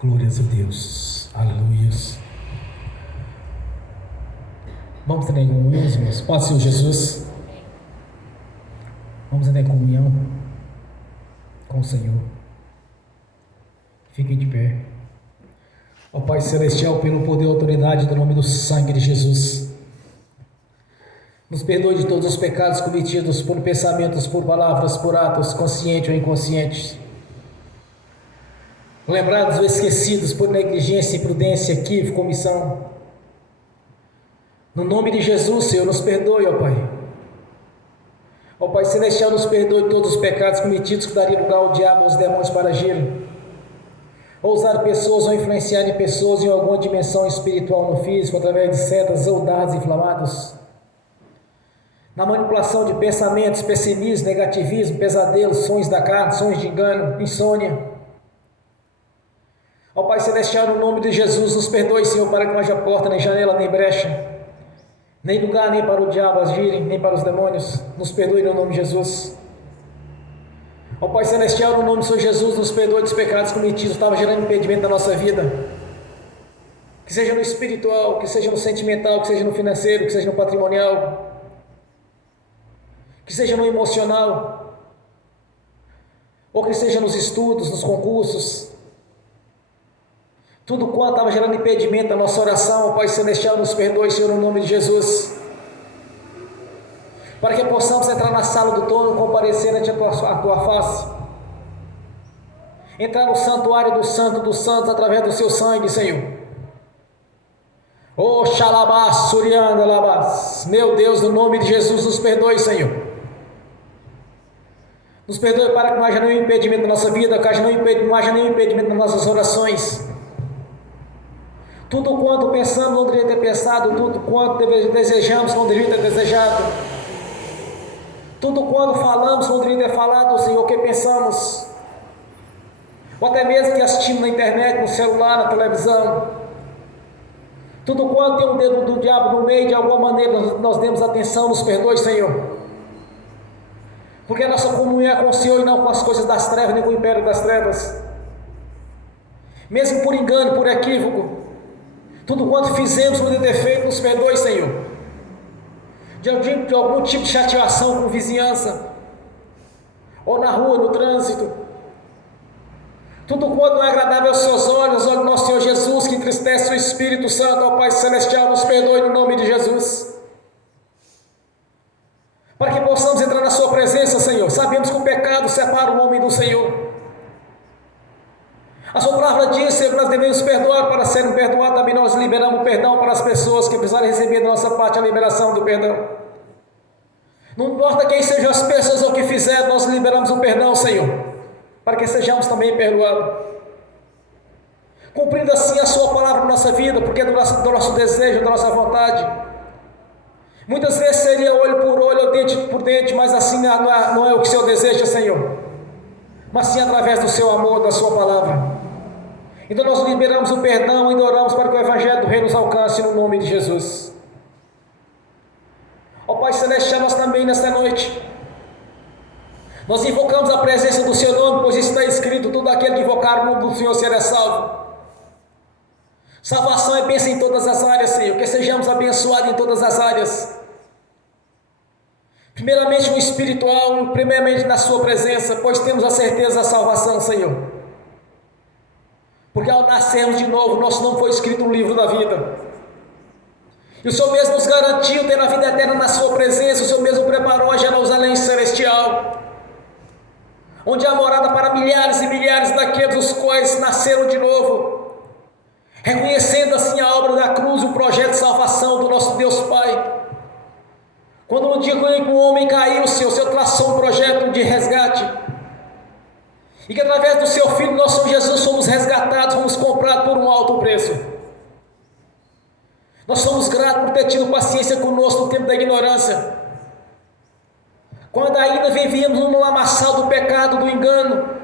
Glórias a Deus. Aleluia. Vamos ter comunhão, irmãos. Paz, Senhor Jesus. Vamos ter comunhão com o Senhor. Fiquem de pé. Ó Pai Celestial, pelo poder e autoridade do nome do sangue de Jesus, nos perdoe de todos os pecados cometidos por pensamentos, por palavras, por atos, conscientes ou inconscientes, lembrados ou esquecidos por negligência, imprudência, equívoco, omissão. No nome de Jesus, Senhor, nos perdoe, ó Pai. Ó Pai Celestial, nos perdoe de todos os pecados cometidos que daria lugar ao diabo, aos demônios para agir, ou usar pessoas ou influenciar em pessoas em alguma dimensão espiritual no físico, através de setas ou dardos inflamados, na manipulação de pensamentos, pessimismo, negativismo, pesadelos, sonhos da carne, sonhos de engano, insônia. Ó Pai Celestial, no nome de Jesus, nos perdoe, Senhor, para que não haja porta, nem janela, nem brecha, nem lugar, nem para o diabo agirem, nem para os demônios. Nos perdoe no nome de Jesus. Ó Pai Celestial, no nome do Senhor Jesus, nos perdoe dos pecados cometidos, estava gerando impedimento na nossa vida, que seja no espiritual, que seja no sentimental, que seja no financeiro, que seja no patrimonial, que seja no emocional, ou que seja nos estudos, nos concursos. Tudo quanto estava gerando impedimento na nossa oração, ó Pai Celestial, nos perdoe, Senhor, no nome de Jesus, para que possamos entrar na sala do trono, comparecer ante a tua face, entrar no santuário do santo dos santos, através do seu sangue, Senhor. Oh, xalabás, surianda, labás. Meu Deus, no nome de Jesus, nos perdoe, Senhor. Nos perdoe para que não haja nenhum impedimento na nossa vida, que não haja nenhum impedimento nas nossas orações. Tudo quanto pensamos não deveria ter pensado, tudo quanto desejamos não deveria ter desejado, tudo quanto falamos não deveria ter falado, Senhor, o que pensamos, ou até mesmo que assistimos na internet, no celular, na televisão. Tudo quanto tem um dedo do diabo no meio, de alguma maneira nós demos atenção, nos perdoe, Senhor, porque a nossa comunhão é com o Senhor e não com as coisas das trevas, nem com o império das trevas. Mesmo por engano, por equívoco, tudo quanto fizemos por defeito, nos perdoe, Senhor, de algum tipo de chateação com vizinhança, ou na rua, no trânsito. Tudo quanto não é agradável aos seus olhos, olho do nosso Senhor Jesus, que entristece o Espírito Santo, ó Pai Celestial, nos perdoe no nome de Jesus, para que possamos entrar na sua presença, Senhor. Sabemos que o pecado separa o homem do Senhor. A sua palavra diz, Senhor, que nós devemos perdoar para serem perdoados. Também nós liberamos perdão para as pessoas que precisarem receber da nossa parte a liberação do perdão. Não importa quem sejam as pessoas ou o que fizer, nós liberamos o perdão, Senhor, para que sejamos também perdoados, cumprindo assim a sua palavra na nossa vida, porque é do nosso desejo, da nossa vontade. Muitas vezes seria olho por olho, ou dente por dente, mas assim não é o que o Senhor deseja, Senhor, mas sim através do seu amor, da sua palavra. Então nós liberamos o perdão e oramos para que o Evangelho do Rei nos alcance no nome de Jesus. Ó Pai Celestial, nós também nesta noite, nós invocamos a presença do Seu nome, pois está escrito: todo aquele que invocar o nome do Senhor será salvo. Salvação é bênção em todas as áreas, Senhor, que sejamos abençoados em todas as áreas, primeiramente no espiritual, primeiramente na sua presença, pois temos a certeza da salvação, Senhor, porque ao nascermos de novo, nosso nome foi escrito no livro da vida, e o Senhor mesmo nos garantiu ter a vida eterna na sua presença. O Senhor mesmo preparou a Jerusalém celestial, onde há morada para milhares e milhares daqueles os quais nasceram de novo, reconhecendo assim a obra da cruz e o projeto de salvação do nosso Deus Pai. Quando no dia em que o homem caiu, o Senhor traçou um projeto de resgate, e que através do seu Filho, nosso Senhor Jesus, fomos resgatados, fomos comprados por um alto preço. Nós somos gratos por ter tido paciência conosco no tempo da ignorância, quando ainda vivíamos no lamaçal do pecado, do engano,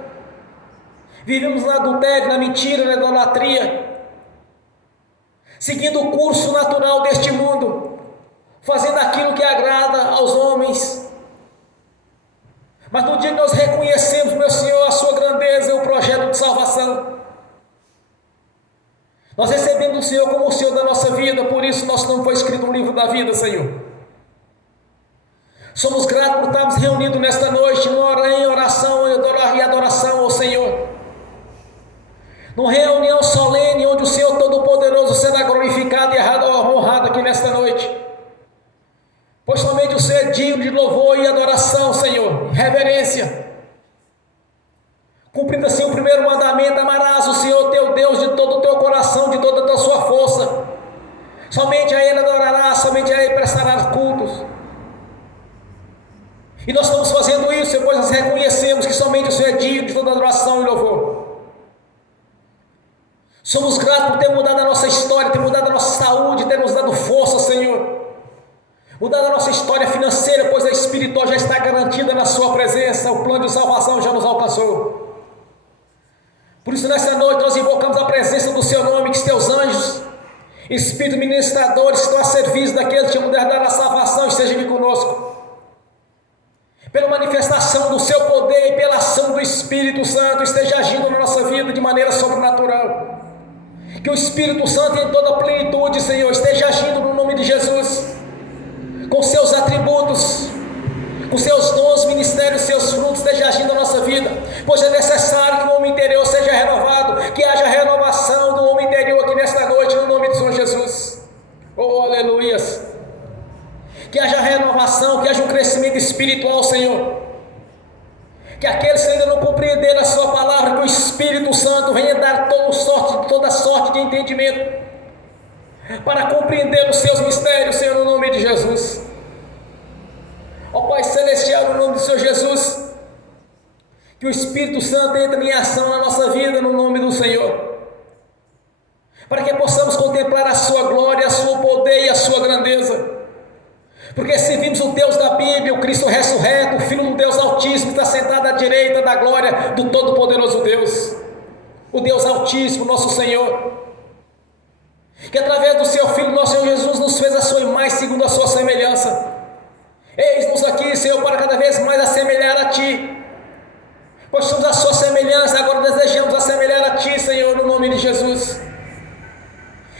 vivíamos no adultério, na mentira, na idolatria, seguindo o curso natural deste mundo, fazendo aquilo que agrada aos homens. Mas no dia que nós reconhecemos, meu Senhor, a sua grandeza e o projeto de salvação, Nós recebemos o Senhor como o Senhor da nossa vida, por isso nosso nome foi escrito no livro da vida, Senhor. Somos gratos por estarmos reunidos nesta noite, em oração e adoração ao Senhor. Numa reunião solene, onde o Senhor Todo-Poderoso será glorificado e honrado aqui nesta noite. Pois somente o Senhor é digno de louvor e adoração, Senhor, reverência. Cumprindo assim o primeiro mandamento: amarás o Senhor teu Deus de todo o teu coração, de toda a tua sua força. Somente a Ele adorarás, somente a Ele prestarás cultos. E nós estamos fazendo isso, pois nós reconhecemos que somente o Senhor é digno de toda adoração e louvor. Somos gratos por ter mudado a nossa história, ter mudado a nossa saúde, ter nos dado força, Senhor. Mudado a nossa história financeira, pois a espiritual já está garantida na sua presença, o plano de salvação já nos alcançou. Por isso nessa noite nós invocamos a presença do Seu nome, que os Teus anjos, Espíritos ministradores que estão a serviço daqueles que puder dar a salvação, estejam aqui conosco. Pela manifestação do Seu poder e pela ação do Espírito Santo, esteja agindo na nossa vida de maneira sobrenatural. Que o Espírito Santo em toda a plenitude, Senhor, esteja agindo no nome de Jesus, com seus atributos, com seus dons, ministérios, seus frutos, esteja agindo na nossa vida, pois é necessário que o homem interior seja renovado, que haja renovação do homem interior aqui nesta noite, no nome do Senhor Jesus. Oh, aleluias! Que haja renovação, que haja um crescimento espiritual, Senhor. Que aqueles que ainda não compreenderam a Sua palavra, que o Espírito Santo venha dar toda sorte de entendimento, para compreender os Seus mistérios, Senhor, no nome de Jesus. Ó Pai Celestial, no nome do Senhor Jesus, que o Espírito Santo entre em ação na nossa vida, no nome do Senhor, para que possamos contemplar a Sua glória, o Seu poder e a Sua grandeza. Porque se vimos o Deus da Bíblia, o Cristo ressurreto, o Filho do Deus Altíssimo, que está sentado à direita da glória do Todo-Poderoso Deus, o Deus Altíssimo, nosso Senhor, que através do Seu Filho, nosso Senhor Jesus, nos fez a Sua imagem segundo a Sua semelhança. Eis-nos aqui, Senhor, para cada vez mais assemelhar a Ti, pois somos a Sua semelhança, agora desejamos assemelhar a Ti, Senhor, no nome de Jesus.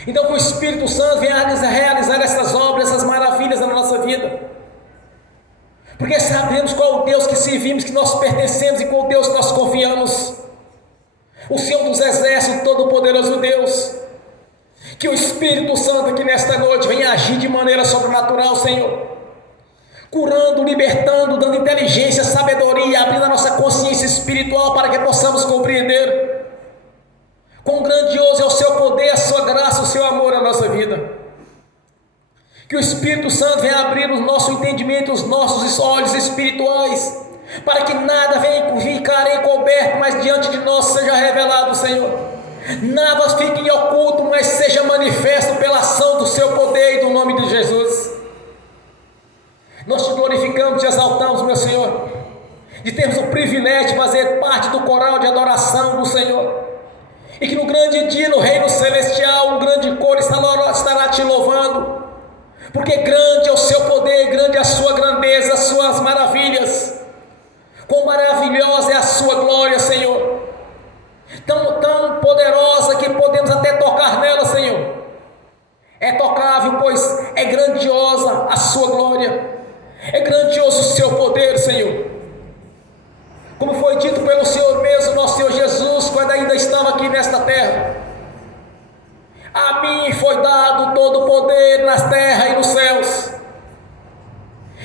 Então que o Espírito Santo venha realizar essas obras, essas maravilhas na nossa vida, porque sabemos qual o Deus que servimos, que nós pertencemos e qual Deus que nós confiamos, o Senhor dos Exércitos, Todo-Poderoso Deus. Que o Espírito Santo aqui nesta noite venha agir de maneira sobrenatural, Senhor, curando, libertando, dando inteligência, sabedoria, abrindo a nossa consciência espiritual para que possamos compreender quão grandioso é o Seu poder, a Sua graça, o Seu amor na nossa vida. Que o Espírito Santo venha abrir o nosso entendimento, os nossos olhos espirituais, para que nada venha ficar encoberto, mas diante de nós seja revelado, Senhor. Nada fique em oculto, mas seja manifesto pela ação do Seu poder e do nome de Jesus. Nós Te glorificamos, Te exaltamos, meu Senhor, de termos o privilégio de fazer parte do coral de adoração do Senhor. E que no grande dia, no reino celestial, um grande coro estará Te louvando, porque grande é o Seu poder, grande é a Sua grandeza, as Suas maravilhas, quão maravilhosa é a Sua glória, Senhor, tão poderosa que podemos até tocar nela, Senhor. É tocável, pois é grandiosa a Sua glória, é grandioso o Seu poder, Senhor. Como foi dito pelo Senhor mesmo, nosso Senhor Jesus, quando ainda estava aqui nesta terra: a mim foi dado todo o poder na terra e nos céus.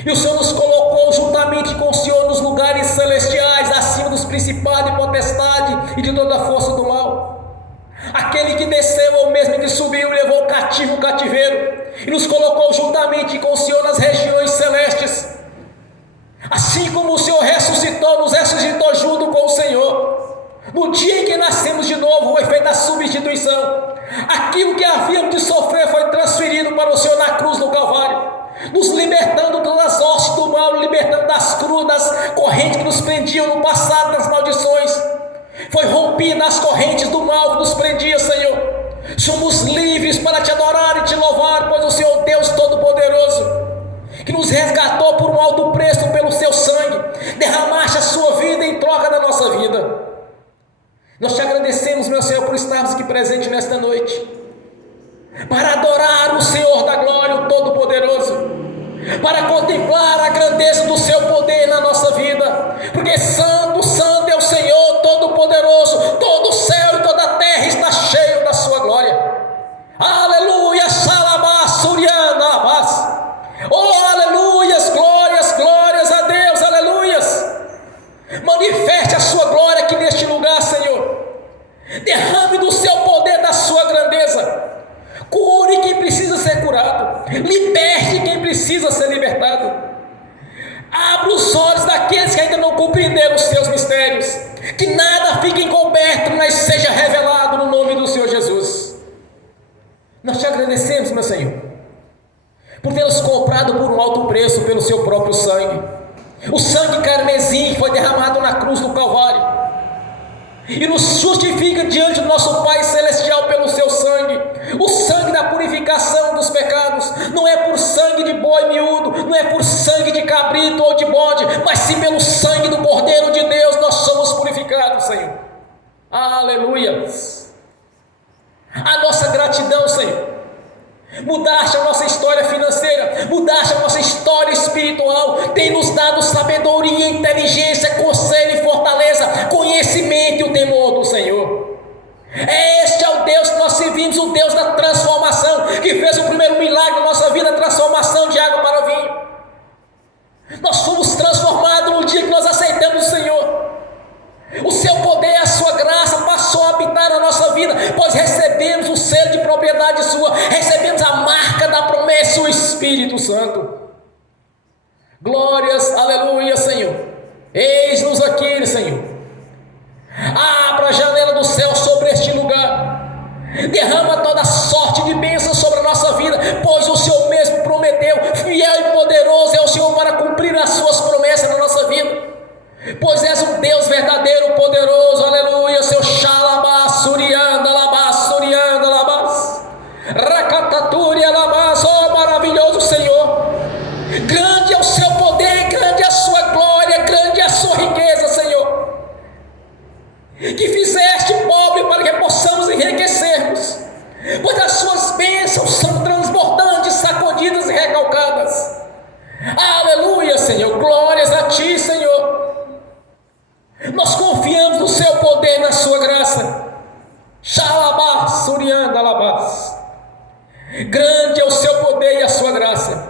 E o Senhor nos colocou juntamente com o Senhor nos lugares celestiais, acima dos principados e potestades e de toda a força do mal. Aquele que desceu é o mesmo que subiu e levou o cativo o cativeiro, e nos colocou juntamente com o Senhor nas regiões celestes. Assim como o Senhor ressuscitou, nos ressuscitou junto com o Senhor. No dia em que nascemos de novo, o efeito da substituição, aquilo que havíamos de sofrer foi transferido para o Senhor na cruz do Calvário, nos libertando das hostes do mal, libertando das cruzes, das correntes que nos prendiam no passado, das maldições. Foi rompida as correntes do mal que nos prendia, Senhor. Somos livres para Te adorar e Te louvar, pois o Senhor Deus Todo-Poderoso, que nos resgatou por um alto preço pelo Seu sangue, derramaste a Sua vida em troca da nossa vida. Nós Te agradecemos, meu Senhor, por estarmos aqui presentes nesta noite. para adorar o Senhor da glória, o Todo-Poderoso, para contemplar a grandeza do seu poder na nossa vida, porque santo, santo é o Senhor Todo-Poderoso, todo o céu e toda a terra está cheio da sua glória. Aleluia, Salabás, Surianabás. Oh, aleluias, glórias, glórias a Deus, aleluias. Manifeste a sua glória aqui neste lugar, Senhor. Derrame do seu poder, da sua grandeza. Cure quem precisa ser curado. Liberte quem precisa ser libertado. Abra os olhos daqueles que ainda não compreenderam os seus mistérios. Que nada fique encoberto, mas seja revelado no nome do Senhor Jesus. Nós te agradecemos, meu Senhor, por ter nos comprado por um alto preço pelo seu próprio sangue. O sangue carmesim que foi derramado na cruz do Calvário. E nos justifica diante do nosso Pai Celestial pelo seu sangue. O sangue da purificação dos pecados. Não é por sangue de boi miúdo, não é por sangue de cabrito ou de bode, mas sim pelo sangue do Cordeiro de Deus nós somos purificados, Senhor. Aleluia. A nossa gratidão, Senhor. Mudaste a nossa história financeira, mudaste a nossa história espiritual, tem nos dado sabedoria, inteligência, conselho e fortaleza, conhecimento e o temor do Senhor. Este é o Deus que nós servimos, o Deus da transformação, que fez o primeiro milagre na nossa vida, a transformação de água para vinho. Nós fomos transformados no dia que nós aceitamos o Senhor. O seu poder, a sua graça passou a habitar a nossa vida, pois recebemos o selo de propriedade sua, recebemos a marca da promessa, o Espírito Santo. Glórias, aleluia, Senhor. Eis-nos aqui, Senhor. Abra a janela do céu sobre este lugar, derrama toda sorte de bênçãos sobre a nossa vida, pois o Senhor mesmo prometeu, fiel e poderoso é o Senhor para cumprir as suas promessas na nossa vida. Pois és um Deus verdadeiro, poderoso, aleluia, seu Xalabás, Surianda, Labás, Surianda, Labás, Racataturia, Labás, oh maravilhoso Senhor, grande é o seu poder, grande é a sua glória, grande é a sua riqueza, Senhor, que fizeste pobre para que possamos enriquecermos, pois as suas bênçãos são transbordantes, sacudidas e recalcadas. Aleluia, Senhor, glórias a ti, Senhor. Nós confiamos no seu poder, na sua graça. Xalabás, Surianda, Labás. Grande é o seu poder e a sua graça.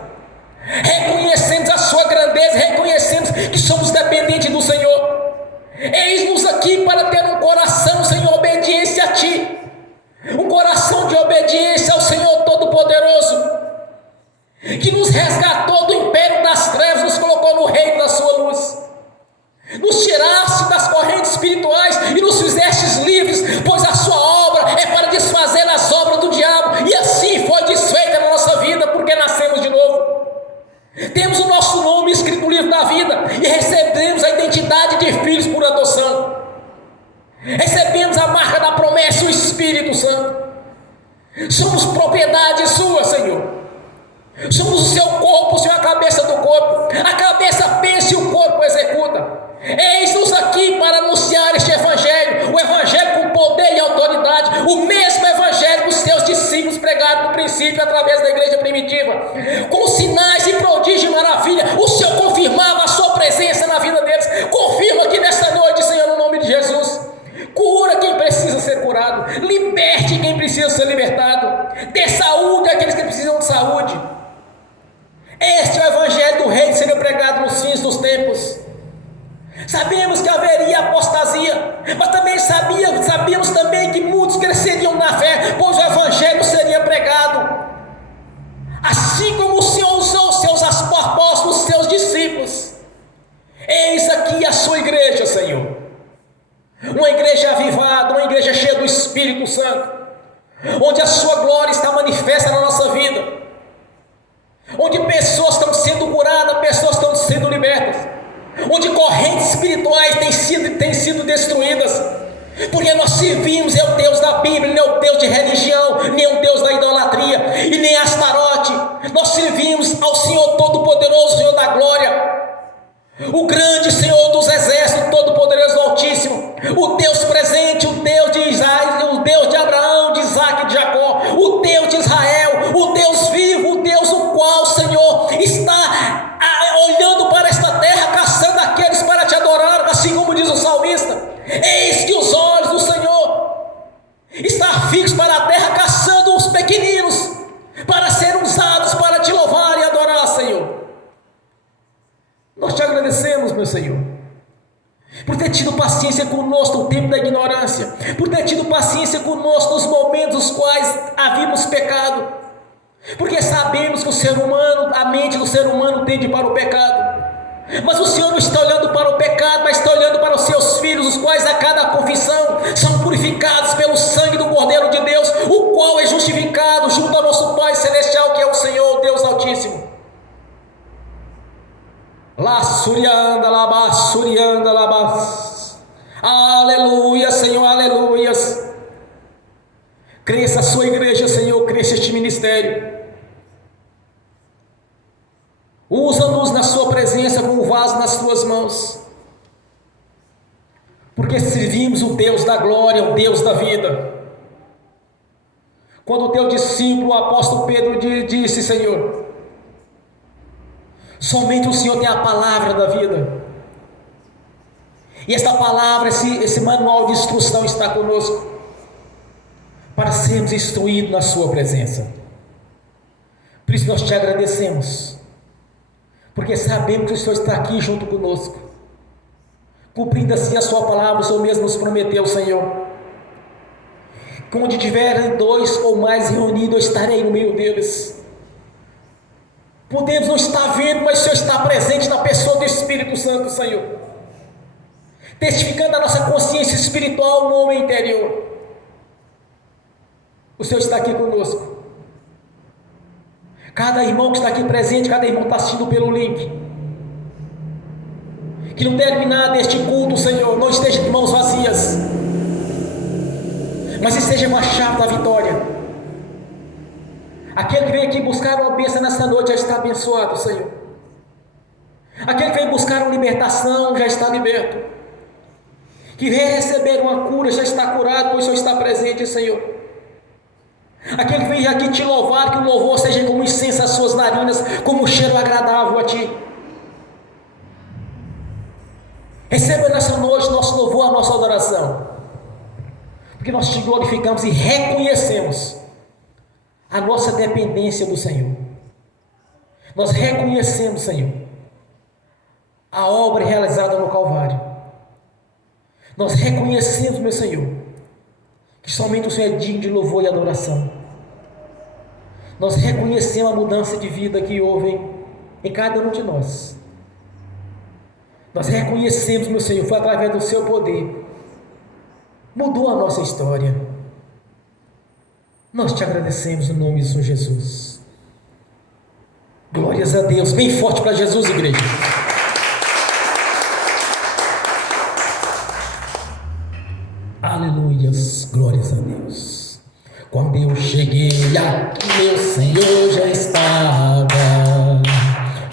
Reconhecemos a sua grandeza, reconhecemos que somos dependentes do Senhor. Eis-nos aqui para ter um coração, Senhor, obediência a ti. Um coração de obediência ao Senhor Todo-Poderoso, que nos resgatou do império das trevas, nos colocou no reino da sua luz. Nos tiraste das correntes espirituais e nos fizestes livres, pois a sua obra é para desfazer as obras do diabo, e assim foi desfeita na nossa vida, porque nascemos de novo. Temos o nosso nome escrito no livro da vida e recebemos a identidade de filhos por adoção. Recebemos a marca da promessa, o Espírito Santo. Somos propriedade sua, Senhor. Somos o seu corpo, o Senhor é a cabeça do corpo. A cabeça pensa e o corpo executa. Eis-nos aqui para anunciar este evangelho, o evangelho com poder e autoridade, o mesmo evangelho que os seus discípulos pregaram no princípio através da igreja primitiva, com sinais e prodígios e maravilha. O Senhor confirmava a sua presença na vida deles. Confirma aqui nesta noite, Senhor, no nome de Jesus. Cura quem precisa ser curado, liberte quem precisa ser libertado, dê saúde àqueles que precisam de saúde. Este é o evangelho do rei que seria pregado nos fins dos tempos. Sabemos que haveria apostasia, mas também sabíamos também que muitos cresceriam na fé, pois o evangelho seria pregado. Assim como o Senhor usou os seus apóstolos, os seus discípulos. Eis aqui a sua igreja, Senhor. Uma igreja avivada, uma igreja cheia do Espírito Santo, onde a sua glória está manifesta na nossa vida, onde pessoas estão sendo curadas, pessoas estão sendo libertas, onde correntes espirituais têm sido destruídas, porque nós servimos é o Deus da Bíblia, não é o Deus de religião, nem o Deus da idolatria, e nem Astarote. Nós servimos ao Senhor Todo-Poderoso, Senhor da glória, o grande Senhor dos exércitos, Todo-Poderoso do Altíssimo, o Deus presente, o Deus de Israel, o Deus de Abraão, de Isaac e de Jacó, o Deus de Israel, por ter tido paciência conosco no tempo da ignorância, por ter tido paciência conosco nos momentos nos quais havíamos pecado, porque sabemos que o ser humano, a mente do ser humano tende para o pecado, mas o Senhor não está olhando para o pecado, mas está olhando para os seus filhos, os quais a cada confissão são purificados pelo sangue do Cordeiro de Deus, o qual é justificado junto ao nosso Pai Celestial, que é o Senhor, Deus Altíssimo. Lá surianda, lá surianda, lá. Aleluia, Senhor, aleluias. Cresça a sua igreja, Senhor, cresça este ministério. Usa-nos na sua presença como vaso nas tuas mãos, porque servimos o Deus da glória, o Deus da vida. Quando o teu discípulo, o apóstolo Pedro, disse: Senhor, somente o Senhor tem a palavra da vida, e esta palavra, esse manual de instrução está conosco, para sermos instruídos na sua presença. Por isso nós te agradecemos, porque sabemos que o Senhor está aqui junto conosco, cumprindo assim a sua palavra. O Senhor mesmo nos prometeu, Senhor, que onde tiverem 2 ou mais reunidos, eu estarei no meio deles. Podemos não estar vendo, mas o Senhor está presente na pessoa do Espírito Santo, Senhor, testificando a nossa consciência espiritual no homem interior. O Senhor está aqui conosco. Cada irmão que está aqui presente, cada irmão que está assistindo pelo link, que no terminar deste culto, Senhor, não esteja de mãos vazias, mas esteja com a chave da vitória. Aquele que veio aqui buscar uma bênção nesta noite já está abençoado, Senhor. Aquele que veio buscar uma libertação já está liberto. Que veio receber uma cura já está curado, pois o Senhor está presente, Senhor. Aquele que veio aqui te louvar, que o louvor seja como incenso às suas narinas, como um cheiro agradável a ti. Receba nessa noite nosso louvor, a nossa adoração, porque nós te glorificamos e reconhecemos a nossa dependência do Senhor. Nós reconhecemos, Senhor, a obra realizada no Calvário. Nós reconhecemos, meu Senhor, que somente o Senhor é digno de louvor e adoração. Nós reconhecemos a mudança de vida que houve em cada um de nós. Nós reconhecemos, meu Senhor, foi através do seu poder, mudou a nossa história. Nós te agradecemos no nome de Jesus. Glórias a Deus. Bem forte para Jesus, igreja. Aleluias, glórias a Deus. Quando eu cheguei aqui, meu Senhor já estava.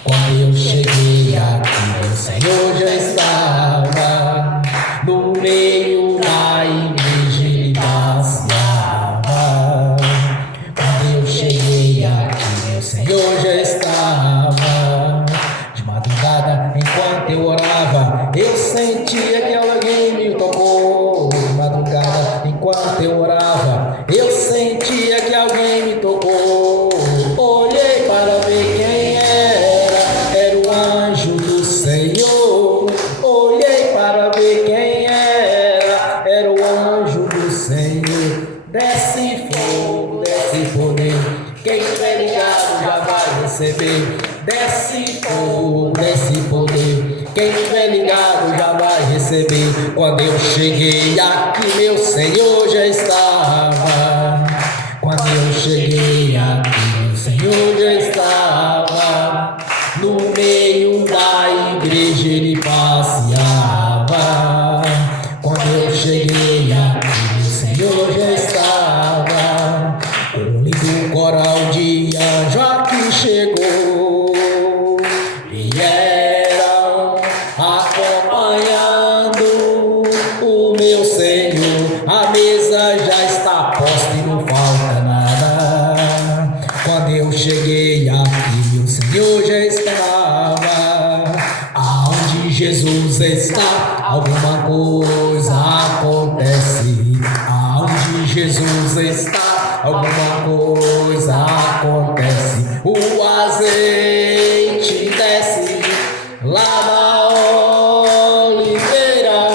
Quando eu cheguei aqui, meu Senhor já estava. No meio da igreja ele passeava. Quando eu cheguei aqui, meu Senhor já estava. De madrugada, enquanto eu orava, eu sentia que alguém me tocou. Enquanto eu orava, eu sentia que alguém me tocou. Olhei para ver quem era o anjo do Senhor. Olhei para ver quem era o anjo do Senhor. Desce fogo, desce poder, quem estiver ligado já vai receber. Desce fogo, desce poder, quem estiver ligado já vai receber. Quando eu cheguei aqui, meu Senhor já estava. Quando eu cheguei aqui, meu Senhor já estava. No meio da igreja ele passeava. Quando eu cheguei aqui, meu Senhor já estava. Um lindo coral de anjo aqui chegou. Vieram acompanhando o meu Senhor. A mesa já está posta e não falta nada. Quando eu cheguei aqui, meu Senhor já estava. Aonde Jesus está, alguma coisa acontece. Aonde Jesus está, alguma coisa acontece. O azeite desce lá na oliveira.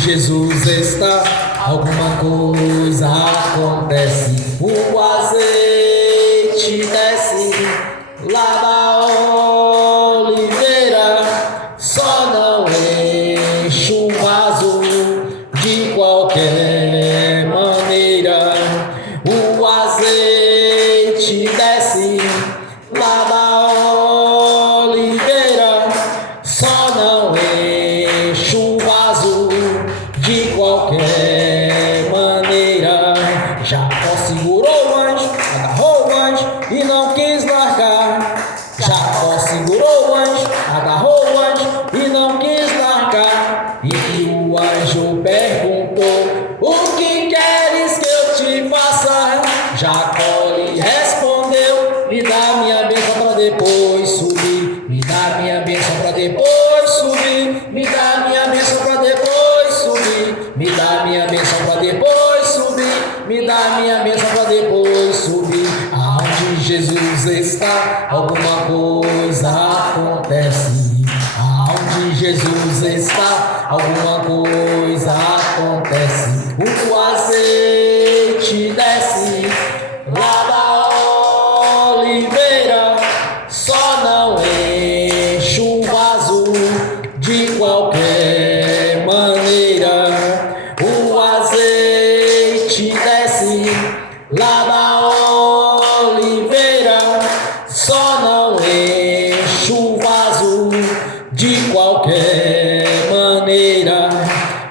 Jesus está, alguma coisa acontece. O azeite desce lá da oliveira, só não enche o vaso de qualquer maneira. O azeite desce lá da oliveira, só não enche o vaso de qualquer maneira. Jacó segurou o anjo, agarrou o anjo e não quis largar. Jacó segurou o anjo, agarrou o anjo e não quis largar. E o anjo perguntou: o que queres que eu te faça? Jacó lhe respondeu: me dá minha bênção para depois subir. Me dá minha bênção para depois subir. Me dá minha bênção para depois subir. Me dá minha bênção para depois subir. Me dá minha bênção para depois subir. Aonde Jesus está, alguma coisa acontece. Aonde Jesus está, alguma coisa acontece. O azeite desce lá da oliveira, só não enche o vaso de qualquer maneira. O azeite desce lá da oliveira, só não enche o vaso de qualquer maneira.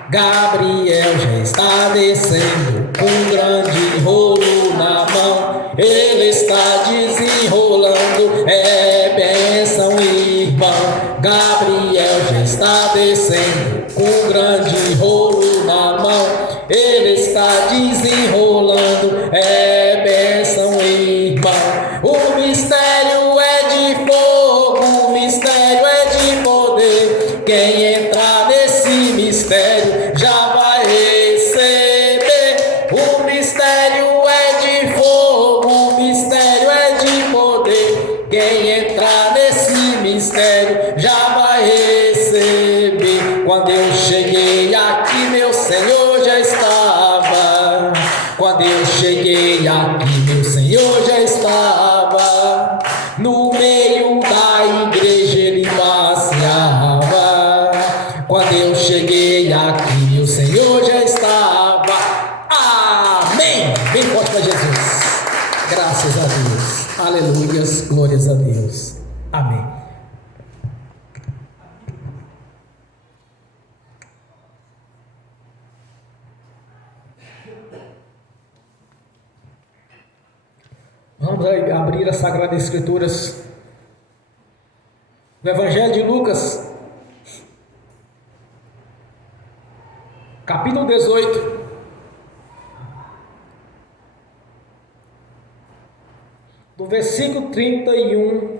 Gabriel já está descendo com um grande rolo na mão. Ele está desenrolando, é bênção, irmão. Gabriel já está descendo com um grande rolo na mão. Ele está desenrolando, é bênção, irmão. O mistério é de fogo, o mistério é de poder. Quem entrar nesse mistério já vai receber. O mistério é de fogo, o mistério é de poder. Quem entrar nesse mistério já vai receber. Quando eu cheguei aqui, meu Senhor já estava. Quando eu cheguei aqui, meu Senhor já estava. No meio da igreja ele passeava. Quando eu cheguei aqui, meu Senhor já estava. Amém! Bem forte para Jesus. Graças a Deus. Aleluias, glórias a Deus. Amém. Vamos abrir as Sagradas Escrituras. No Evangelho de Lucas, capítulo 18, do versículo 31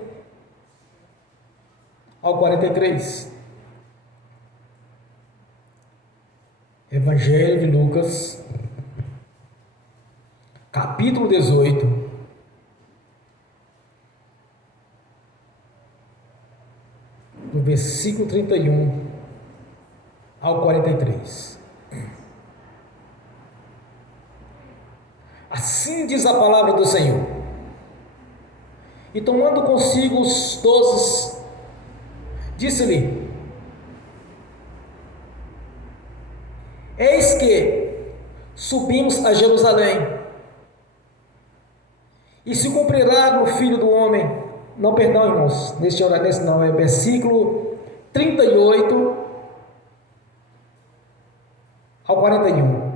ao 43. Evangelho de Lucas, capítulo 18, do versículo 31 ao 43. Assim diz a palavra do Senhor. E tomando consigo os 12, disse-lhe: eis que subimos a Jerusalém, e se cumprirá no Filho do Homem. Não, perdão, irmãos, nesse não, é versículo 38 ao 41.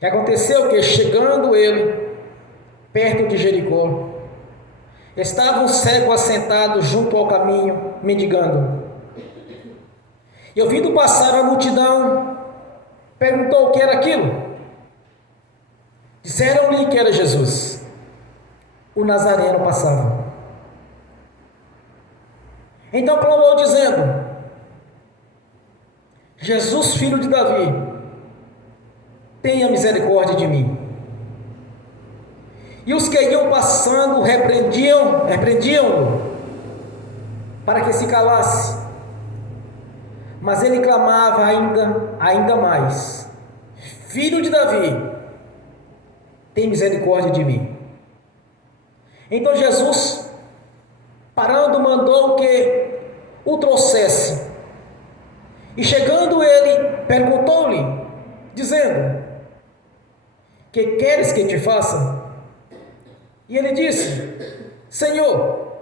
E aconteceu que, chegando ele perto de Jericó, estava um cego assentado junto ao caminho, mendigando. E ouvindo passar a multidão, perguntou o que era aquilo. Disseram-lhe que era Jesus, o Nazareno passava. Então clamou dizendo: Jesus, filho de Davi, tenha misericórdia de mim. E os que iam passando repreendiam-no para que se calasse. Mas ele clamava ainda mais: Filho de Davi, tem misericórdia de mim. Então Jesus, parando, mandou que o trouxesse. E chegando ele, perguntou-lhe, dizendo: Que queres que te faça? E ele disse: Senhor,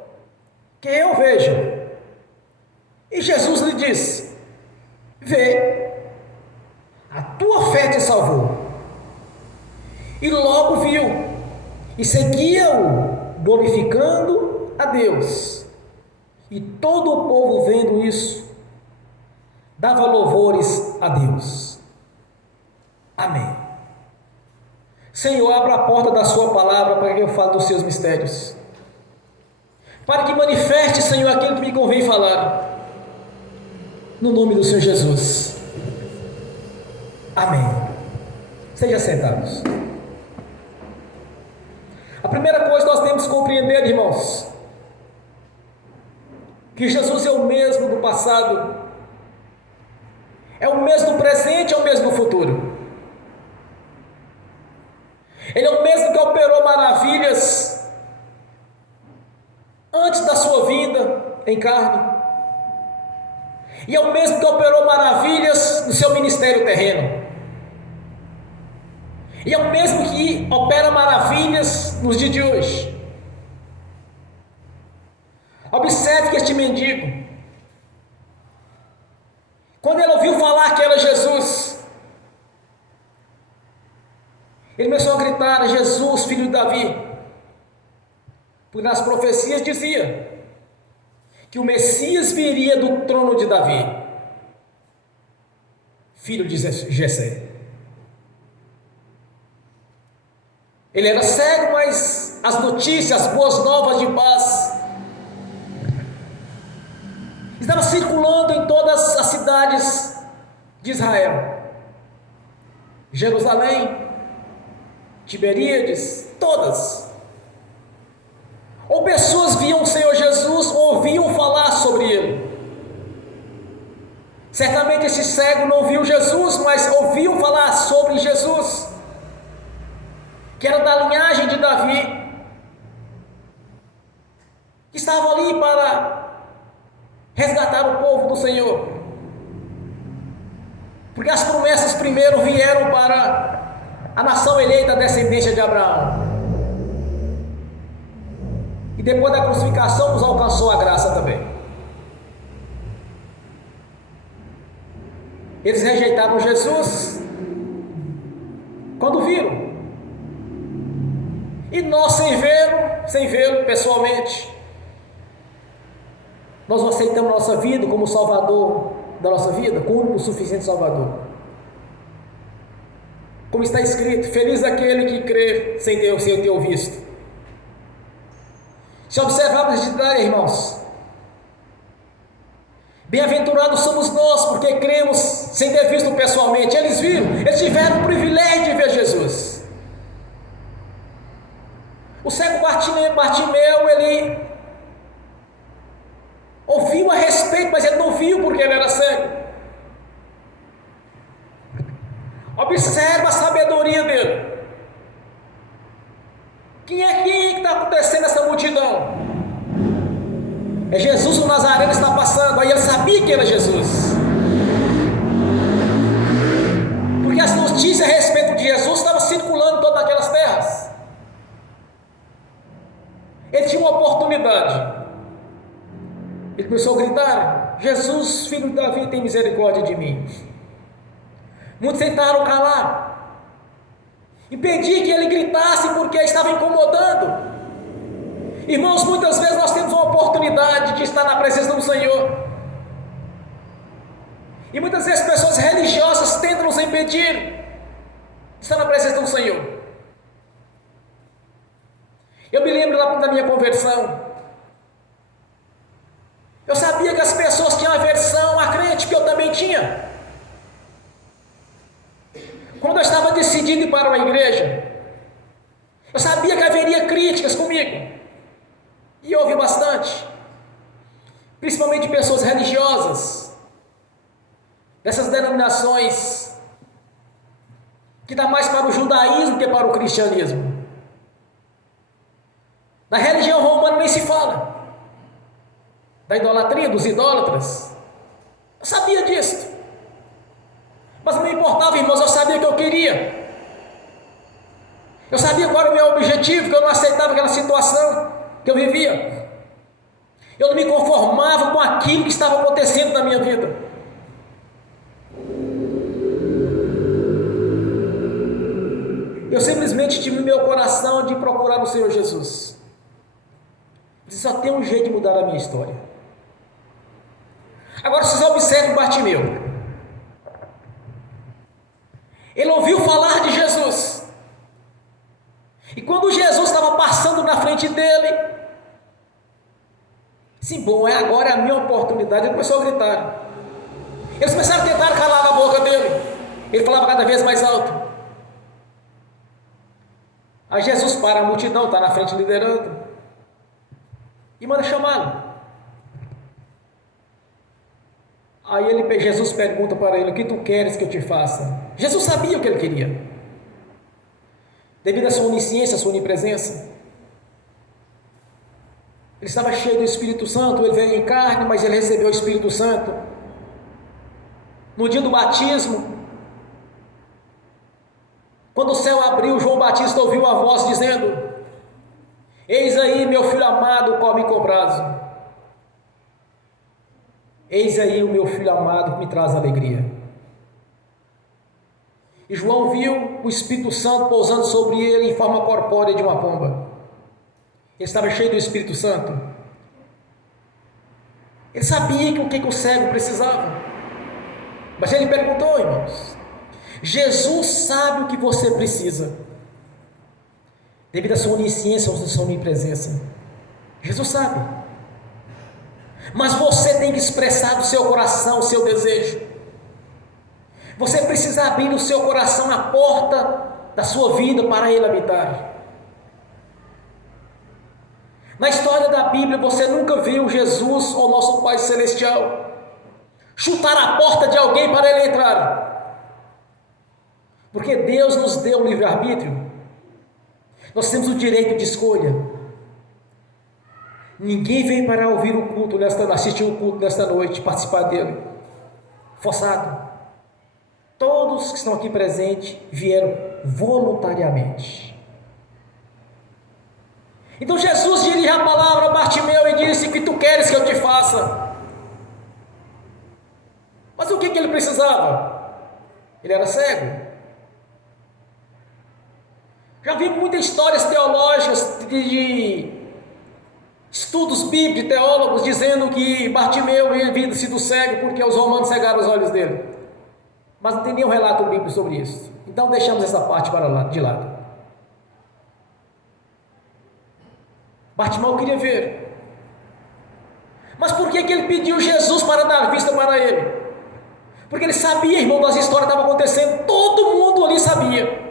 que eu veja. E Jesus lhe disse: Vê, a tua fé te salvou. E logo viu, e seguia-o, glorificando a Deus. E todo o povo, vendo isso, dava louvores a Deus. Amém. Senhor, abra a porta da sua palavra para que eu fale dos seus mistérios, para que manifeste, Senhor, aquilo que me convém falar, no nome do Senhor Jesus. Amém. Sejam sentados. A primeira coisa que nós temos que compreender, irmãos, que Jesus é o mesmo do passado, é o mesmo do presente, é o mesmo do futuro. Ele é o mesmo que operou maravilhas antes da sua vinda em carne, e é o mesmo que operou maravilhas no seu ministério terreno, e é o mesmo que opera maravilhas nos dias de hoje. Observe que este mendigo, quando ele ouviu falar que era Jesus, ele começou a gritar: Jesus, filho de Davi, porque nas profecias dizia que o Messias viria do trono de Davi, filho de Jessé. Ele era cego, mas as notícias, as boas novas de paz estavam circulando em todas as cidades de Israel, Jerusalém, Tiberíades, todas. Ou pessoas viam o Senhor Jesus, ou ouviam falar sobre ele. Certamente esse cego não viu Jesus, mas ouviu falar sobre Jesus, que era da linhagem de Davi, que estava ali para resgatar o povo do Senhor, porque as promessas primeiro vieram para a nação eleita, a descendência de Abraão, e depois da crucificação nos alcançou a graça também. Eles rejeitaram Jesus quando viram, e nós, sem vê-lo pessoalmente, nós não aceitamos a nossa vida como Salvador da nossa vida, como o único suficiente Salvador. Como está escrito: feliz aquele que crê sem ter visto. Se observarmos esse detalhe, irmãos, bem-aventurados somos nós, porque cremos sem ter visto pessoalmente. Eles viram, eles tiveram o privilégio de ver Jesus. O cego Bartimeu, ele ouviu a respeito, mas ele não viu porque ele era cego. Observa a sabedoria dele. Quem é que está acontecendo nessa multidão? É Jesus o Nazareno que está passando. Aí ele sabia que era Jesus, porque as notícias a respeito de Jesus estavam circulando em todas aquelas terras. Ele tinha uma oportunidade. Ele começou a gritar: Jesus, filho de Davi, tem misericórdia de mim. Muitos tentaram calar, impedir que ele gritasse, porque estava incomodando. Irmãos, muitas vezes nós temos uma oportunidade de estar na presença do Senhor, e muitas vezes pessoas religiosas tentam nos impedir de estar na presença do Senhor. Eu me lembro lá da minha conversão, eu sabia que as pessoas tinham aversão a crente, que eu também tinha. Quando eu estava decidido ir para uma igreja, eu sabia que haveria críticas comigo, e houve bastante, principalmente de pessoas religiosas, dessas denominações que dá mais para o judaísmo que para o cristianismo. Da religião romana nem se fala, da idolatria, dos idólatras. Eu sabia disso, mas não me importava, irmãos, eu sabia o que eu queria. Eu sabia qual era o meu objetivo, que eu não aceitava aquela situação que eu vivia. Eu não me conformava com aquilo que estava acontecendo na minha vida. Eu simplesmente tive no meu coração de procurar o Senhor Jesus. Só tem um jeito de mudar a minha história. Agora vocês observam Bartimeu. Ele ouviu falar de Jesus. E quando Jesus estava passando na frente dele, sim, bom, agora é a minha oportunidade. Ele começou a gritar. Eles começaram a tentar calar a boca dele. Ele falava cada vez mais alto. Aí Jesus para a multidão, está na frente liderando, e manda chamá-lo. Aí Jesus pergunta para ele: o que tu queres que eu te faça? Jesus sabia o que ele queria, devido à sua onisciência, à sua onipresença. Ele estava cheio do Espírito Santo. Ele veio em carne, mas ele recebeu o Espírito Santo no dia do batismo. Quando o céu abriu, João Batista ouviu a voz dizendo: eis aí meu filho amado, qual me comprazo. Eis aí o meu filho amado que me traz alegria. E João viu o Espírito Santo pousando sobre ele em forma corpórea de uma pomba. Ele estava cheio do Espírito Santo. Ele sabia o que o cego precisava. Mas ele perguntou, irmãos: Jesus sabe o que você precisa, devido à sua onisciência, à sua onipresença. Jesus sabe, mas você tem que expressar do seu coração o seu desejo. Você precisa abrir o seu coração, a porta da sua vida, para Ele habitar. Na história da Bíblia, você nunca viu Jesus, ou nosso Pai Celestial, chutar a porta de alguém para Ele entrar. Porque Deus nos deu o livre-arbítrio. Nós temos o direito de escolha. Ninguém veio para ouvir o culto assistir o culto nesta noite, participar dele forçado. Todos que estão aqui presentes vieram voluntariamente. Então Jesus dirige a palavra a Bartimeu e disse: que tu queres que eu te faça? Mas o que ele precisava? Ele era cego. Já vi muitas histórias teológicas de estudos bíblicos, de teólogos, dizendo que Bartimeu havia sido cego porque os romanos cegaram os olhos dele. Mas não tem nenhum relato bíblico sobre isso. Então deixamos essa parte de lado. Bartimeu queria ver. Mas por que ele pediu Jesus para dar vista para ele? Porque ele sabia, irmão, das histórias que estavam acontecendo. Todo mundo ali sabia.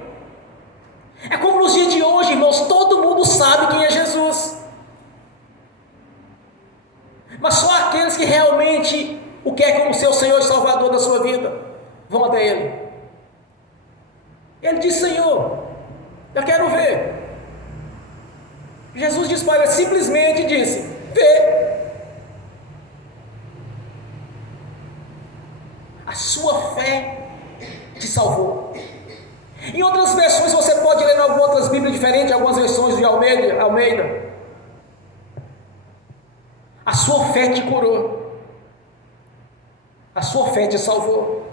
É como nos dias de hoje, irmãos, todo mundo sabe quem é Jesus. Mas só aqueles que realmente o querem como seu Senhor e Salvador da sua vida vão até Ele. Ele disse: Senhor, eu quero ver. Jesus disse para ele, simplesmente disse: vê. A sua fé te salvou. Em outras versões, você pode ler em algumas outras Bíblias diferentes, algumas versões de Almeida. A sua fé te curou. A sua fé te salvou.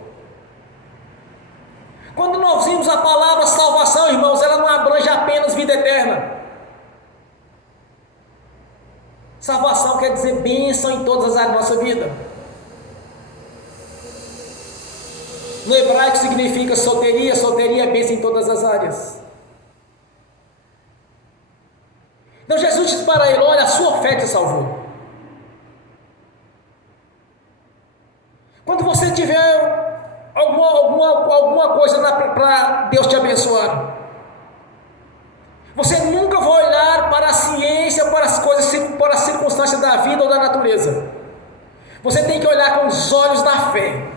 Quando nós vimos a palavra salvação, irmãos, ela não abrange apenas vida eterna. Salvação quer dizer bênção em todas as áreas da nossa vida. No hebraico significa soteria. Soteria é bênção em todas as áreas. Então Jesus disse para ele: olha, a sua fé te salvou. Quando você tiver alguma coisa para Deus te abençoar, você nunca vai olhar para a ciência, para as coisas, para as circunstâncias da vida ou da natureza. Você tem que olhar com os olhos da fé.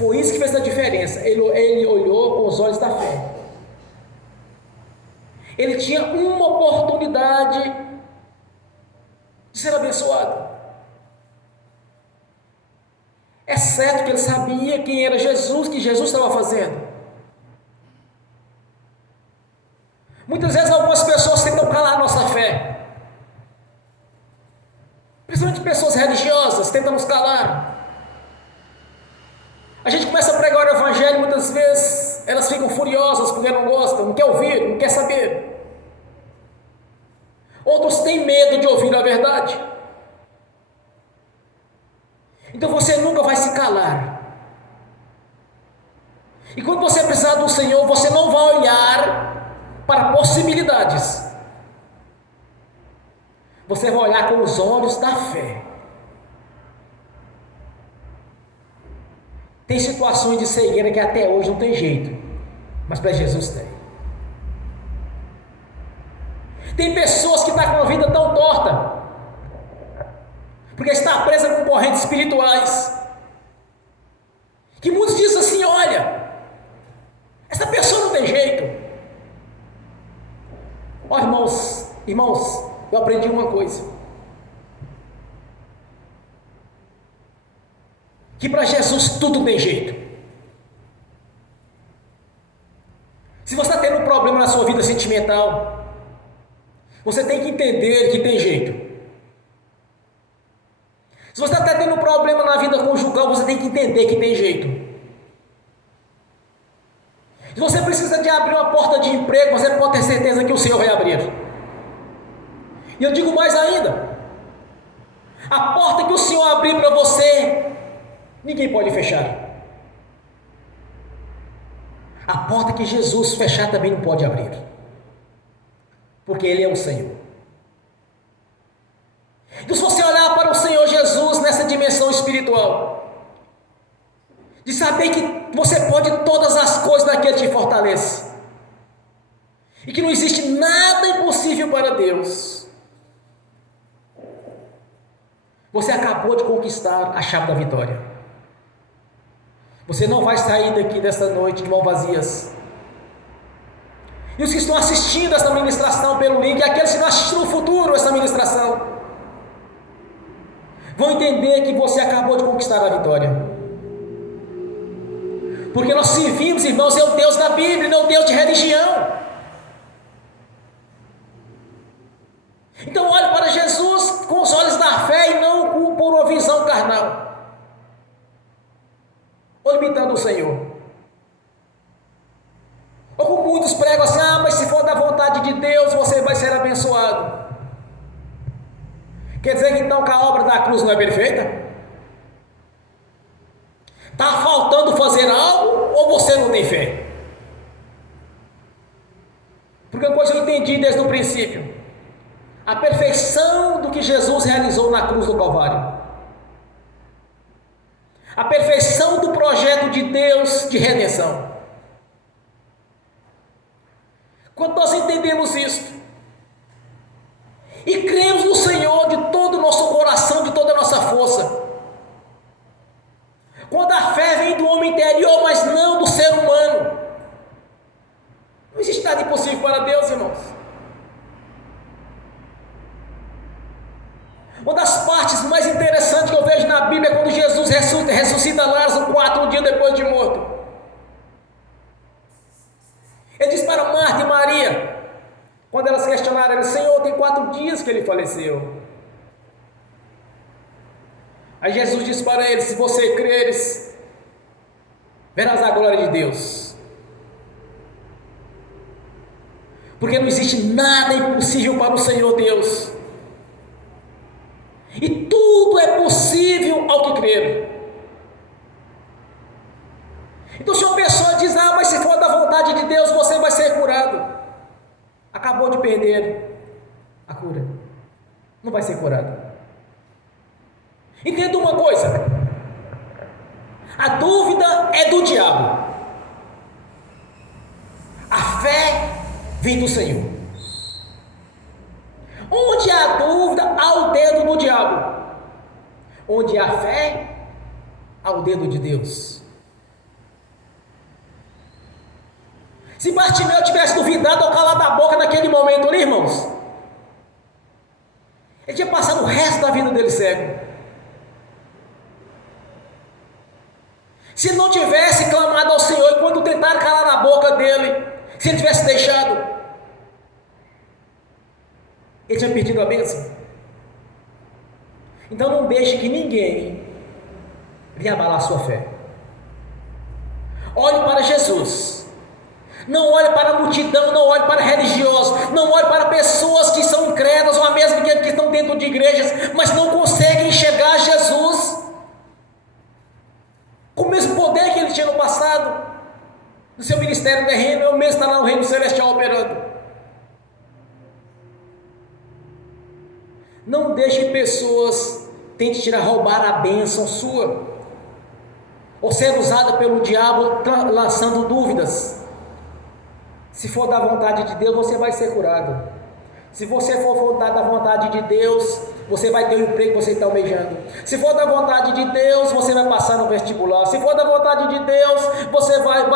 Foi isso que fez a diferença. Ele olhou com os olhos da fé. Ele tinha uma oportunidade de ser abençoado. É certo que ele sabia quem era Jesus, que Jesus estava fazendo. Muitas vezes algumas pessoas tentam calar a nossa fé. Principalmente pessoas religiosas tentam nos calar. A gente começa a pregar o evangelho, muitas vezes elas ficam furiosas porque não gostam, não quer ouvir, não quer saber. Outros têm medo de ouvir a verdade. Então você nunca vai se calar. E quando você precisar do Senhor, você não vai olhar para possibilidades. Você vai olhar com os olhos da fé. Tem situações de cegueira que até hoje não tem jeito, mas para Jesus tem. Tem pessoas que estão com a vida tão torta, porque está presa com correntes espirituais, que muitos dizem assim: olha, essa pessoa não tem jeito. Ó, irmãos, eu aprendi uma coisa, que para Jesus tudo tem jeito. Se você está tendo um problema na sua vida sentimental, você tem que entender que tem jeito. Se você está tendo um problema na vida conjugal, você tem que entender que tem jeito. Se você precisa de abrir uma porta de emprego, você pode ter certeza que o Senhor vai abrir. E eu digo mais ainda: a porta que o Senhor abrir para você, ninguém pode fechar. A porta que Jesus fechar também não pode abrir, porque Ele é o Senhor. Então, se você olhar para o Senhor Jesus nessa dimensão espiritual, de saber que você pode todas as coisas naquele que te fortalece, e que não existe nada impossível para Deus, você acabou de conquistar a chave da vitória. Você não vai sair daqui desta noite de mãos vazias. E os que estão assistindo esta ministração pelo link, e aqueles que não assistirão no futuro esta ministração, vão entender que você acabou de conquistar a vitória. Porque nós servimos, irmãos, é o Deus da Bíblia, não é o Deus de religião. Então olhe para Jesus com os olhos da fé e não por uma visão carnal, ou limitando o Senhor. Ou como muitos pregam assim: mas se for da vontade de Deus, você vai ser abençoado. Quer dizer que então que a obra da cruz não é perfeita? Está faltando fazer algo, ou você não tem fé? Porque uma coisa eu entendi desde o princípio: a perfeição do que Jesus realizou na cruz do Calvário, a perfeição do projeto de Deus de redenção. Quando nós entendemos isto e cremos no Senhor de todo o nosso coração, de toda a nossa força, quando a fé vem do homem interior, mas não do ser humano, não existe nada impossível para Deus, irmãos. Uma das partes mais interessantes que eu vejo na Bíblia é quando Jesus ressuscita Lázaro 4 dias depois de morto. Ele diz para Marta e Maria, quando elas questionaram ele: Senhor, tem 4 dias que ele faleceu. Aí Jesus disse para eles: se você creres, verás a glória de Deus. Porque não existe nada impossível para o Senhor Deus. E tudo é possível ao que crer. Então, se uma pessoa diz: mas se for da vontade de Deus, você vai ser curado, acabou de perder a cura, não vai ser curado. Entenda uma coisa: a dúvida é do diabo, a fé vem do Senhor. Onde há dúvida, há o dedo do diabo. Onde há fé, há o dedo de Deus. Se Bartimeu tivesse duvidado ou calado a boca naquele momento ali, irmãos, ele tinha passado o resto da vida dele cego. Se não tivesse clamado ao Senhor, e quando tentaram calar a boca dele, se ele tivesse deixado, ele tinha perdido a bênção. Então não deixe que ninguém venha abalar a sua fé. Olhe para Jesus. Não olhe para a multidão, não olhe para religiosos, não olhe para pessoas que são incrédulas, ou mesmo que estão dentro de igrejas, mas não conseguem enxergar Jesus com o mesmo poder que ele tinha no passado, no seu ministério terreno, ou mesmo está lá no reino celestial operando. Não deixe que pessoas tentem roubar a bênção sua, ou ser usada pelo diabo lançando dúvidas. Se for da vontade de Deus, você vai ser curado. Se você for da vontade de Deus, você vai ter o emprego que você está almejando. Se for da vontade de Deus, você vai passar no vestibular. Se for da vontade de Deus, você vai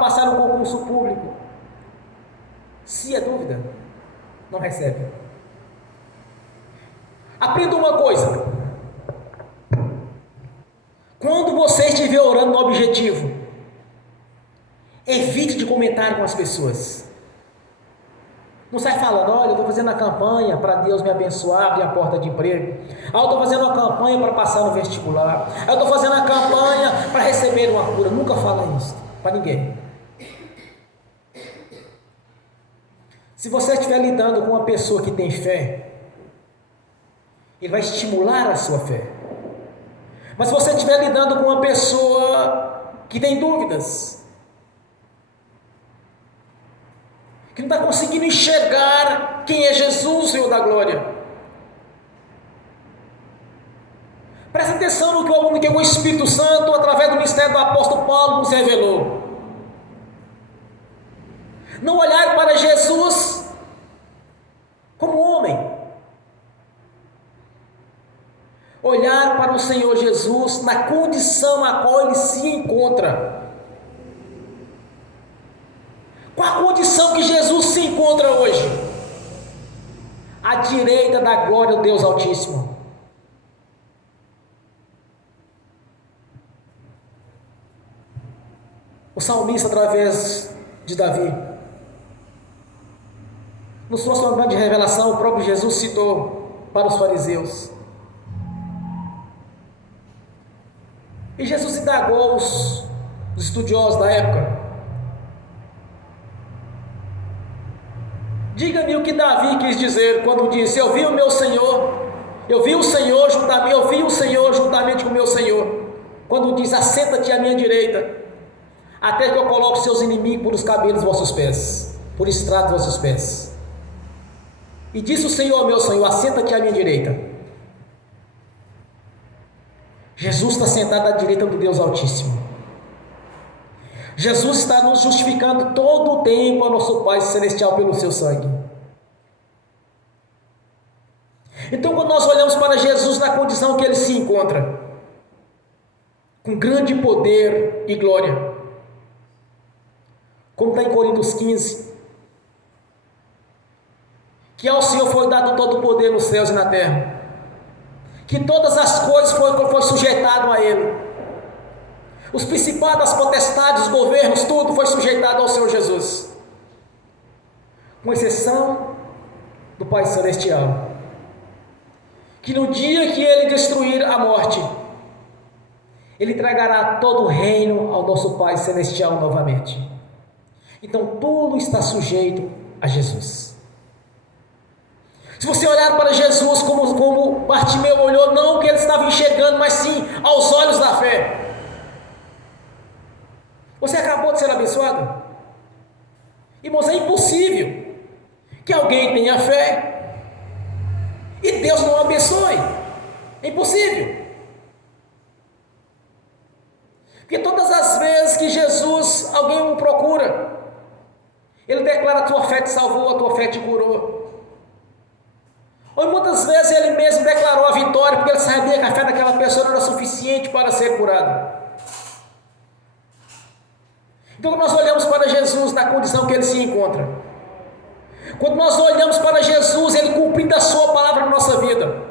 passar no concurso público. Se é dúvida, não recebe. Aprenda uma coisa: quando você estiver orando no objetivo, evite de comentar com as pessoas. Não sai falando: olha, eu estou fazendo a campanha para Deus me abençoar, abrir a porta de emprego. Eu estou fazendo uma campanha para passar no vestibular. Eu estou fazendo a campanha para receber uma cura. Nunca fala isso para ninguém. Se você estiver lidando com uma pessoa que tem fé, ele vai estimular a sua fé. Mas se você estiver lidando com uma pessoa que tem dúvidas, que não está conseguindo enxergar quem é Jesus, Senhor da glória, presta atenção no que o Espírito Santo, através do ministério do apóstolo Paulo, nos revelou. Não olhar para Jesus como homem, olhar para o Senhor Jesus na condição a qual ele se encontra. Qual a condição que Jesus se encontra hoje? À direita da glória do Deus Altíssimo. O salmista, através de Davi, nos trouxe uma grande revelação. O próprio Jesus citou para os fariseus. E Jesus indagou os estudiosos da época: diga-me o que Davi quis dizer quando disse: eu vi o meu Senhor, eu vi o Senhor juntamente com o meu Senhor, quando diz: assenta-te à minha direita, até que eu coloque seus inimigos por os cabelos dos vossos pés, por estrado dos vossos pés. E disse o Senhor, meu Senhor: assenta-te à minha direita. Jesus está sentado à direita do Deus Altíssimo. Jesus está nos justificando todo o tempo a nosso Pai Celestial pelo seu sangue. Então, quando nós olhamos para Jesus na condição que ele se encontra, com grande poder e glória, como está em Coríntios 15, que ao Senhor foi dado todo o poder nos céus e na terra, que todas as coisas foi sujeitado a ele, os principados, as potestades, os governos, tudo foi sujeitado ao Senhor Jesus, com exceção do Pai Celestial, que no dia que ele destruir a morte, ele entregará todo o reino ao nosso Pai Celestial novamente. Então tudo está sujeito a Jesus. Se você olhar para Jesus como Bartimeu olhou, não o que ele estava enxergando, mas sim aos olhos da fé, você acabou de ser abençoado. Irmãos, é impossível que alguém tenha fé e Deus não abençoe. É impossível. Porque todas as vezes que Jesus, alguém o procura, ele declara: a tua fé te salvou, a tua fé te curou. Ou muitas vezes ele mesmo declarou a vitória, porque ele sabia que a fé daquela pessoa não era suficiente para ser curado. Então, quando nós olhamos para Jesus na condição que ele se encontra, quando nós olhamos para Jesus, ele cumprindo a sua palavra na nossa vida,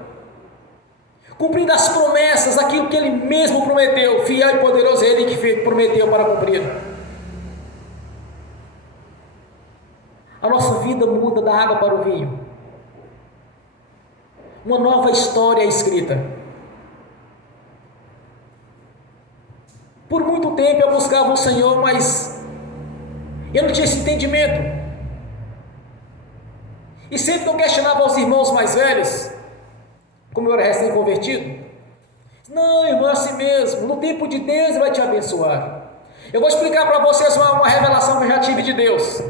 cumprindo as promessas, aquilo que ele mesmo prometeu, fiel e poderoso é ele que prometeu para cumprir. A nossa vida muda da água para o vinho. Uma nova história é escrita. Por muito tempo eu buscava o Senhor, mas eu não tinha esse entendimento. E sempre que eu questionava aos irmãos mais velhos, como eu era recém-convertido, não, irmão, é assim mesmo, no tempo de Deus Ele vai te abençoar. Eu vou explicar para vocês uma revelação que eu já tive de Deus.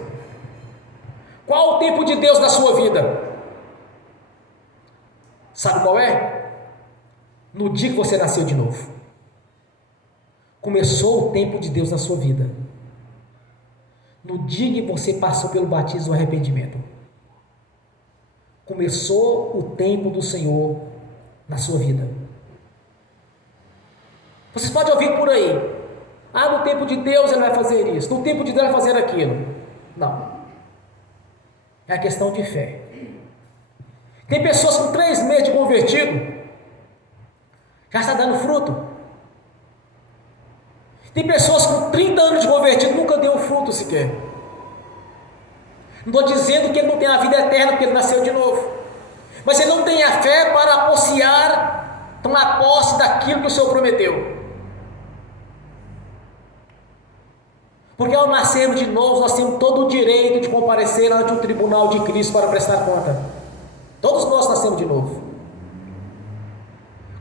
Qual o tempo de Deus na sua vida? Sabe qual é? No dia que você nasceu de novo. Começou o tempo de Deus na sua vida. No dia que você passou pelo batismo do arrependimento. Começou o tempo do Senhor na sua vida. Vocês podem ouvir por aí: ah, no tempo de Deus Ele vai fazer isso, no tempo de Deus Ele vai fazer aquilo. Não. É a questão de fé. Tem pessoas com 3 meses de convertido, já está dando fruto. Tem pessoas com 30 anos de convertido, nunca deu fruto sequer. Não estou dizendo que ele não tem a vida eterna porque ele nasceu de novo, mas ele não tem a fé para posse, tomar posse daquilo que o Senhor prometeu. Porque ao nascermos de novo, nós temos todo o direito de comparecer ante o tribunal de Cristo para prestar conta. Todos nós nascemos de novo,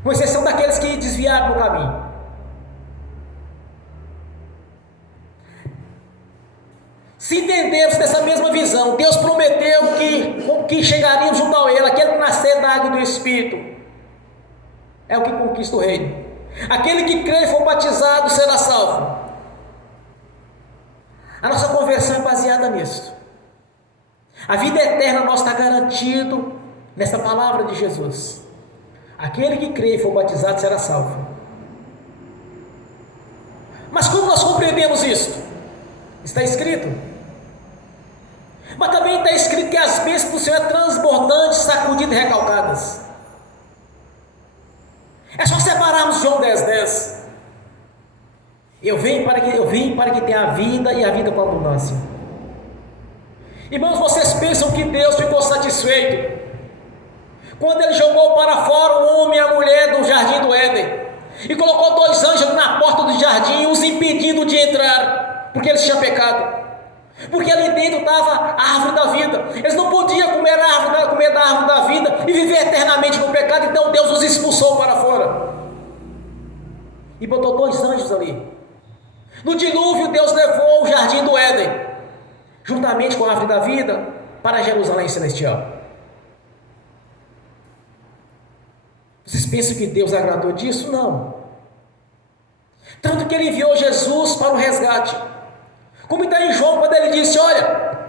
com exceção daqueles que desviaram do caminho. Se entendermos dessa mesma visão, Deus prometeu que chegaríamos junto a Ele, aquele que nascer da água e do Espírito, é o que conquista o reino. Aquele que crê e for batizado será salvo. A nossa conversão é baseada nisso. A vida eterna nossa está garantido nessa palavra de Jesus. Aquele que crê e for batizado será salvo. Mas como nós compreendemos isso? Está escrito. Mas também está escrito que as bênçãos do Senhor é transbordantes, sacudidas e recalcadas. É só separarmos João 10:10. Eu vim para que tenha a vida e a vida com abundância. Irmãos, vocês pensam que Deus ficou satisfeito quando Ele jogou para fora o homem e a mulher do jardim do Éden e colocou 2 anjos na porta do jardim, os impedindo de entrar, porque eles tinham pecado? Porque ali dentro estava a árvore da vida. Eles não podiam comer da árvore da vida e viver eternamente no pecado. Então Deus os expulsou para fora e botou 2 anjos ali. No dilúvio, Deus levou o jardim do Éden, juntamente com a árvore da vida, para Jerusalém celestial. Vocês pensam que Deus agradou disso? Não. Tanto que Ele enviou Jesus para o resgate. Como está em João, quando Ele disse: olha,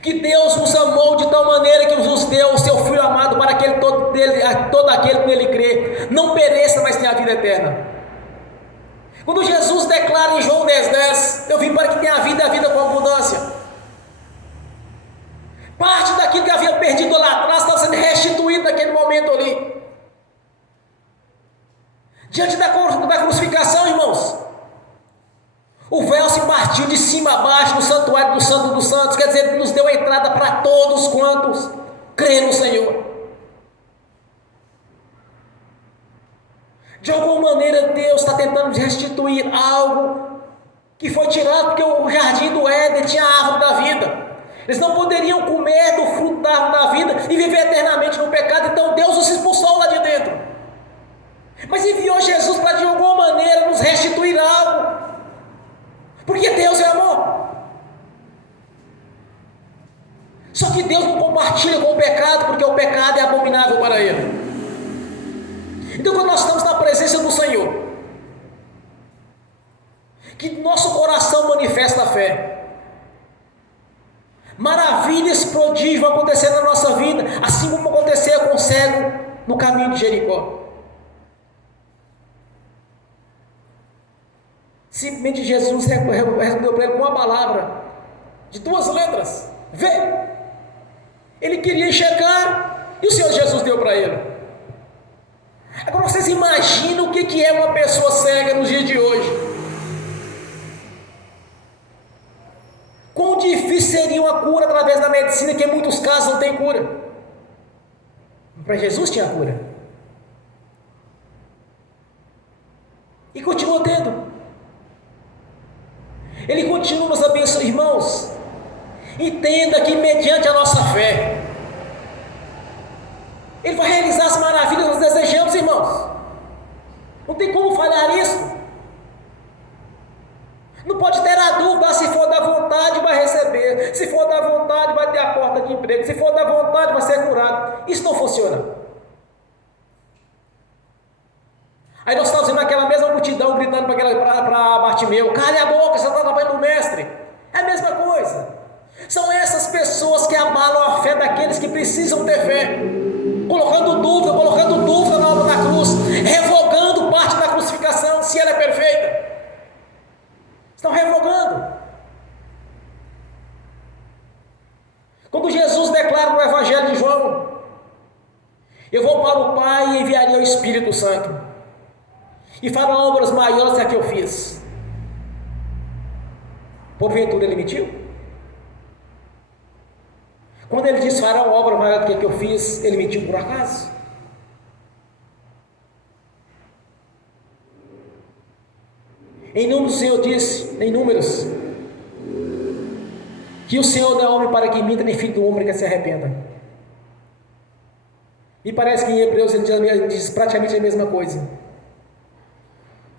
que Deus nos amou de tal maneira que nos deu o seu Filho amado, para que todo aquele que nele crê não pereça, mas tenha a vida eterna. Quando Jesus declara em João 10:10, eu vim para que tenha a vida e a vida com abundância. Parte daquilo que havia perdido lá atrás estava sendo restituído naquele momento ali. Diante da crucificação, irmãos, o véu se partiu de cima a baixo no santuário do Santo dos Santos, quer dizer, nos deu entrada para todos quantos creem no Senhor. De alguma maneira Deus está tentando restituir algo que foi tirado, porque o jardim do Éden tinha a árvore da vida. Eles não poderiam comer do fruto da árvore da vida e viver eternamente no pecado, então Deus os expulsou lá de dentro. Mas enviou Jesus para de alguma maneira nos restituir algo, porque Deus é amor. Só que Deus não compartilha com o pecado, porque o pecado é abominável para Ele. Então, quando nós estamos na presença do Senhor, que nosso coração manifesta a fé, maravilhas, prodígios vão acontecer na nossa vida, assim como aconteceu com o cego no caminho de Jericó. Simplesmente Jesus respondeu para ele com uma palavra, de 2 letras: vê. Ele queria enxergar, e o Senhor Jesus deu para ele. Agora vocês imaginam o que é uma pessoa cega nos dias de hoje? Quão difícil seria uma cura através da medicina, que em muitos casos não tem cura. Para Jesus tinha cura. E continua tendo. Ele continua nos abençoando. Irmãos, entenda que mediante a nossa fé, Ele vai realizar as maravilhas que nós desejamos, irmãos. Não tem como falhar isso. Não pode ter a dúvida: se for da vontade vai receber, se for da vontade vai ter a porta de emprego, se for da vontade vai ser curado. Isso não funciona. Aí nós estamos vendo aquela mesma multidão gritando para Bartimeu: cale a boca, você está trabalhando no mestre. É a mesma coisa. São essas pessoas que abalam a fé daqueles que precisam ter fé, colocando dúvida na obra da cruz, revogando parte da crucificação, se ela é perfeita. Estão revogando. Quando Jesus declara no Evangelho de João: eu vou para o Pai e enviaria o Espírito Santo, e fará obras maiores que a que eu fiz. Porventura ele mentiu? Quando ele diz fará uma obra maior do que a que eu fiz, ele mentiu por acaso? Em Números o Senhor disse, em Números, que o Senhor não é homem para que minta, nem filho do homem para que se arrependa. E parece que em Hebreus ele diz praticamente a mesma coisa.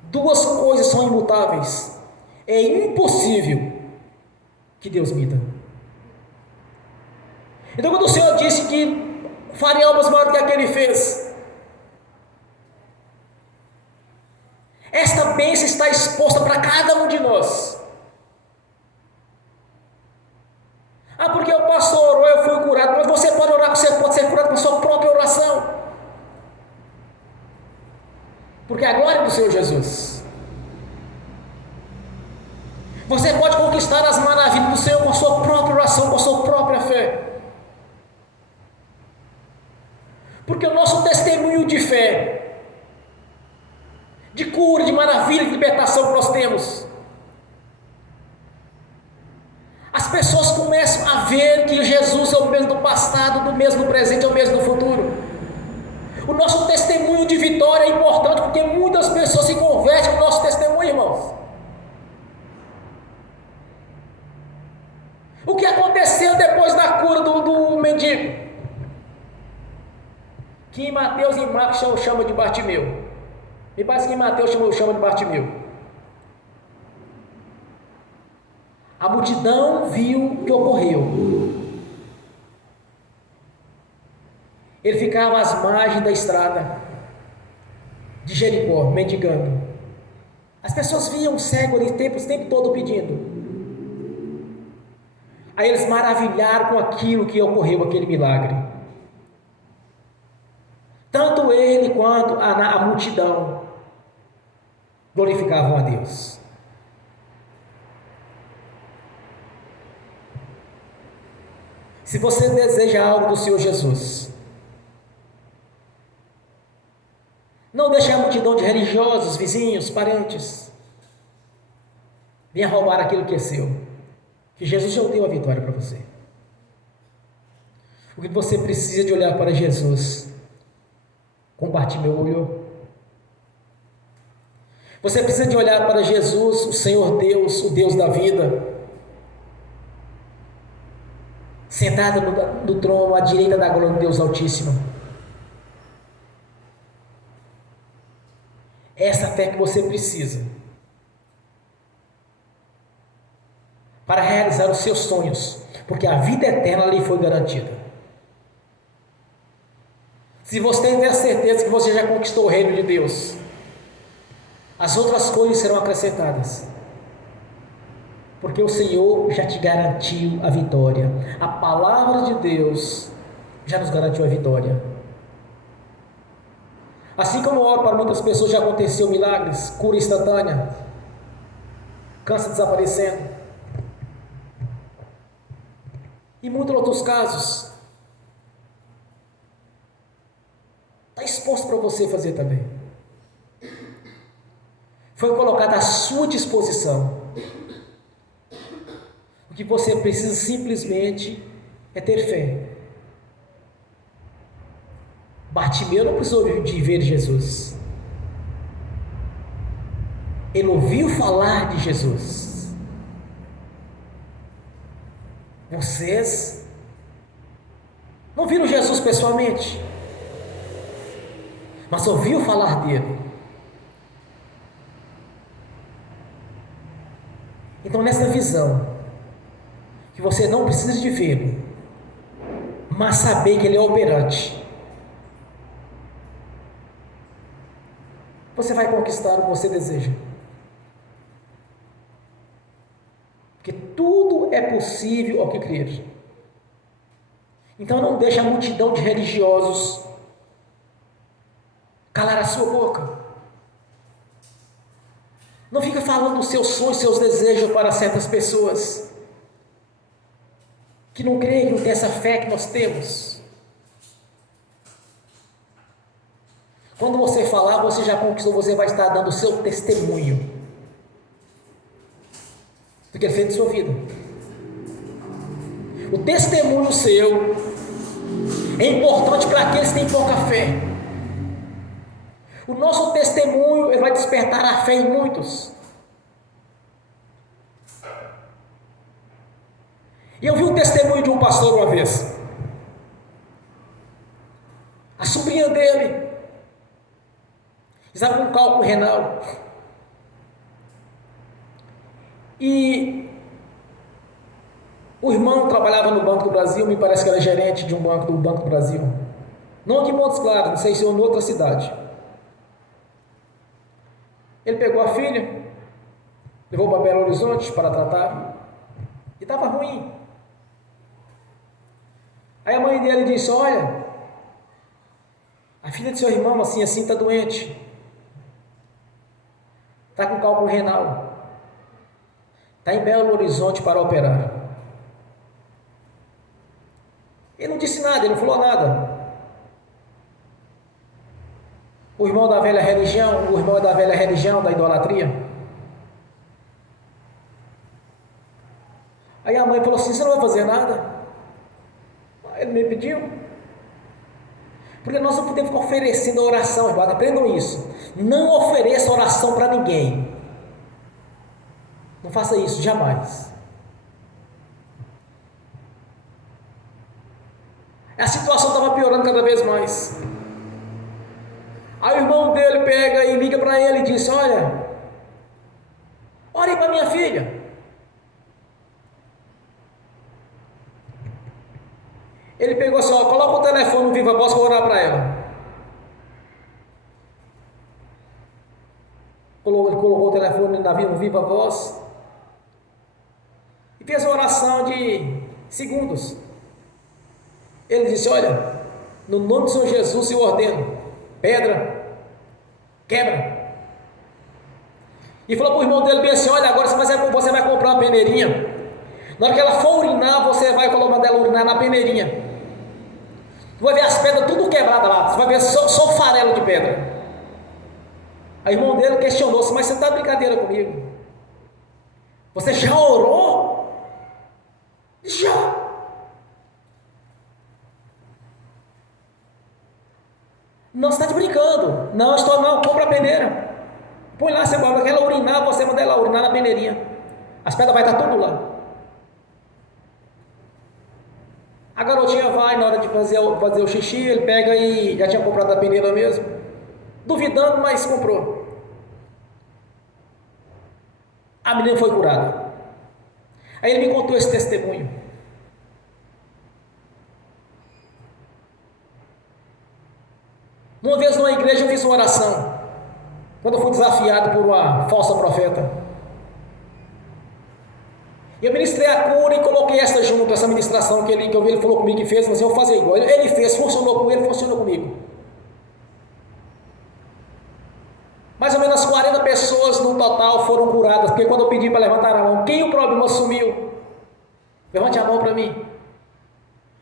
2 coisas são imutáveis. É impossível que Deus minta. Então, quando o Senhor disse que faria obras maiores do que a que Ele fez, esta bênção está exposta para cada um de nós. Ah, porque o pastor orou, eu fui curado. Mas você pode orar, você pode ser curado com a sua própria oração, porque é a glória do Senhor Jesus. Você pode conquistar as maravilhas do Senhor com a sua própria oração, com a sua própria fé. Porque o nosso testemunho de fé, de cura, de maravilha, de libertação que nós temos, as pessoas começam a ver que Jesus é o mesmo do passado, do mesmo do presente, é o mesmo do futuro. O nosso testemunho de vitória é importante, porque muitas pessoas se convertem com o nosso testemunho, irmãos. O que aconteceu depois da cura do mendigo? Que em Mateus e Marcos chama de Bartimeu. Me parece que em Mateus chama de Bartimeu. A multidão viu o que ocorreu. Ele ficava às margens da estrada de Jericó, mendigando. As pessoas viam o cego ali o tempo todo pedindo. Aí eles maravilharam com aquilo que ocorreu, aquele milagre. Tanto ele quanto a multidão glorificavam a Deus. Se você deseja algo do Senhor Jesus, não deixe a multidão de religiosos, vizinhos, parentes venha roubar aquilo que é seu, que Jesus já deu a vitória para você. O que você precisa de olhar para Jesus, como Bartimeu olhou. Você precisa de olhar para Jesus, o Senhor Deus, o Deus da vida, sentado no trono à direita da glória do Deus Altíssimo. Essa fé que você precisa para realizar os seus sonhos, porque a vida eterna lhe foi garantida. Se você tiver certeza que você já conquistou o reino de Deus, as outras coisas serão acrescentadas, porque o Senhor já te garantiu a vitória. A palavra de Deus já nos garantiu a vitória. Assim como eu oro para muitas pessoas, já aconteceu milagres, cura instantânea. câncer desaparecendo. E muitos outros casos. Está exposto para você fazer também. Foi colocado à sua disposição. O que você precisa simplesmente é ter fé. Bartimeu não precisou de ver Jesus. Ele ouviu falar de Jesus. Vocês não viram Jesus pessoalmente, mas ouviu falar dele. Então, nessa visão, que você não precisa de vê-lo, mas saber que ele é operante, você vai conquistar o que você deseja. Porque tudo é possível ao que crer. Então não deixe a multidão de religiosos calar a sua boca. Não fica falando dos seus sonhos, seus desejos para certas pessoas que não creem, não têm essa fé que nós temos. Quando você falar, você já conquistou, você vai estar dando o seu testemunho do que ele fez na sua vida. O testemunho seu é importante para aqueles que têm pouca fé. O nosso testemunho ele vai despertar a fé em muitos. E eu vi um testemunho de um pastor uma vez. A sobrinha dele estava com cálculo renal. E o irmão trabalhava no Banco do Brasil, me parece que era gerente de um banco do Banco do Brasil. Não aqui em Montes Claros, não sei se em outra cidade. Ele pegou a filha, levou para Belo Horizonte para tratar, e estava ruim. Aí a mãe dele disse: olha, a filha do seu irmão assim está doente, está com cálculo renal, está em Belo Horizonte para operar. Ele não disse nada, ele não falou nada. O irmão da velha religião, da idolatria. Aí a mãe falou assim: você não vai fazer nada? Ele me pediu. Porque nós não podemos ficar oferecendo oração, irmão, aprendam isso. Não ofereça oração para ninguém. Não faça isso, jamais. A situação estava piorando cada vez mais. Aí o irmão dele pega e liga para ele e diz: olha, ore para minha filha. Ele pegou assim: ó, coloca o telefone no viva voz para orar para ela. Ele colocou o telefone no viva voz e fez uma oração de segundos. Ele disse: olha, no nome do Senhor Jesus eu ordeno, pedra, quebra. E falou para o irmão dele bem assim: olha, agora você vai comprar uma peneirinha. Na hora que ela for urinar, você vai colocar ela urinar na peneirinha. Você vai ver as pedras tudo quebradas lá. Você vai ver só farelo de pedra. Aí o irmão dele questionou-se: mas você está brincadeira comigo? Você já orou? Já. Não, você está de brincando. Não, estou não, compra a peneira. Põe lá, você vai ela urinar, você manda ela urinar na peneirinha. As pedras vai estar tudo lá. A garotinha vai, na hora de fazer o xixi, ele pega e já tinha comprado a peneira mesmo. Duvidando, mas comprou. A menina foi curada. Aí ele me contou esse testemunho. Uma vez numa igreja eu fiz uma oração, quando eu fui desafiado por uma falsa profeta. Eu ministrei a cura e coloquei essa junto, essa ministração que ele falou comigo que fez, mas eu vou fazer igual. Ele fez, funcionou com ele, funcionou comigo. Mais ou menos 40 pessoas no no total foram curadas, porque quando eu pedi para levantar a mão, quem o problema sumiu? Levante a mão para mim.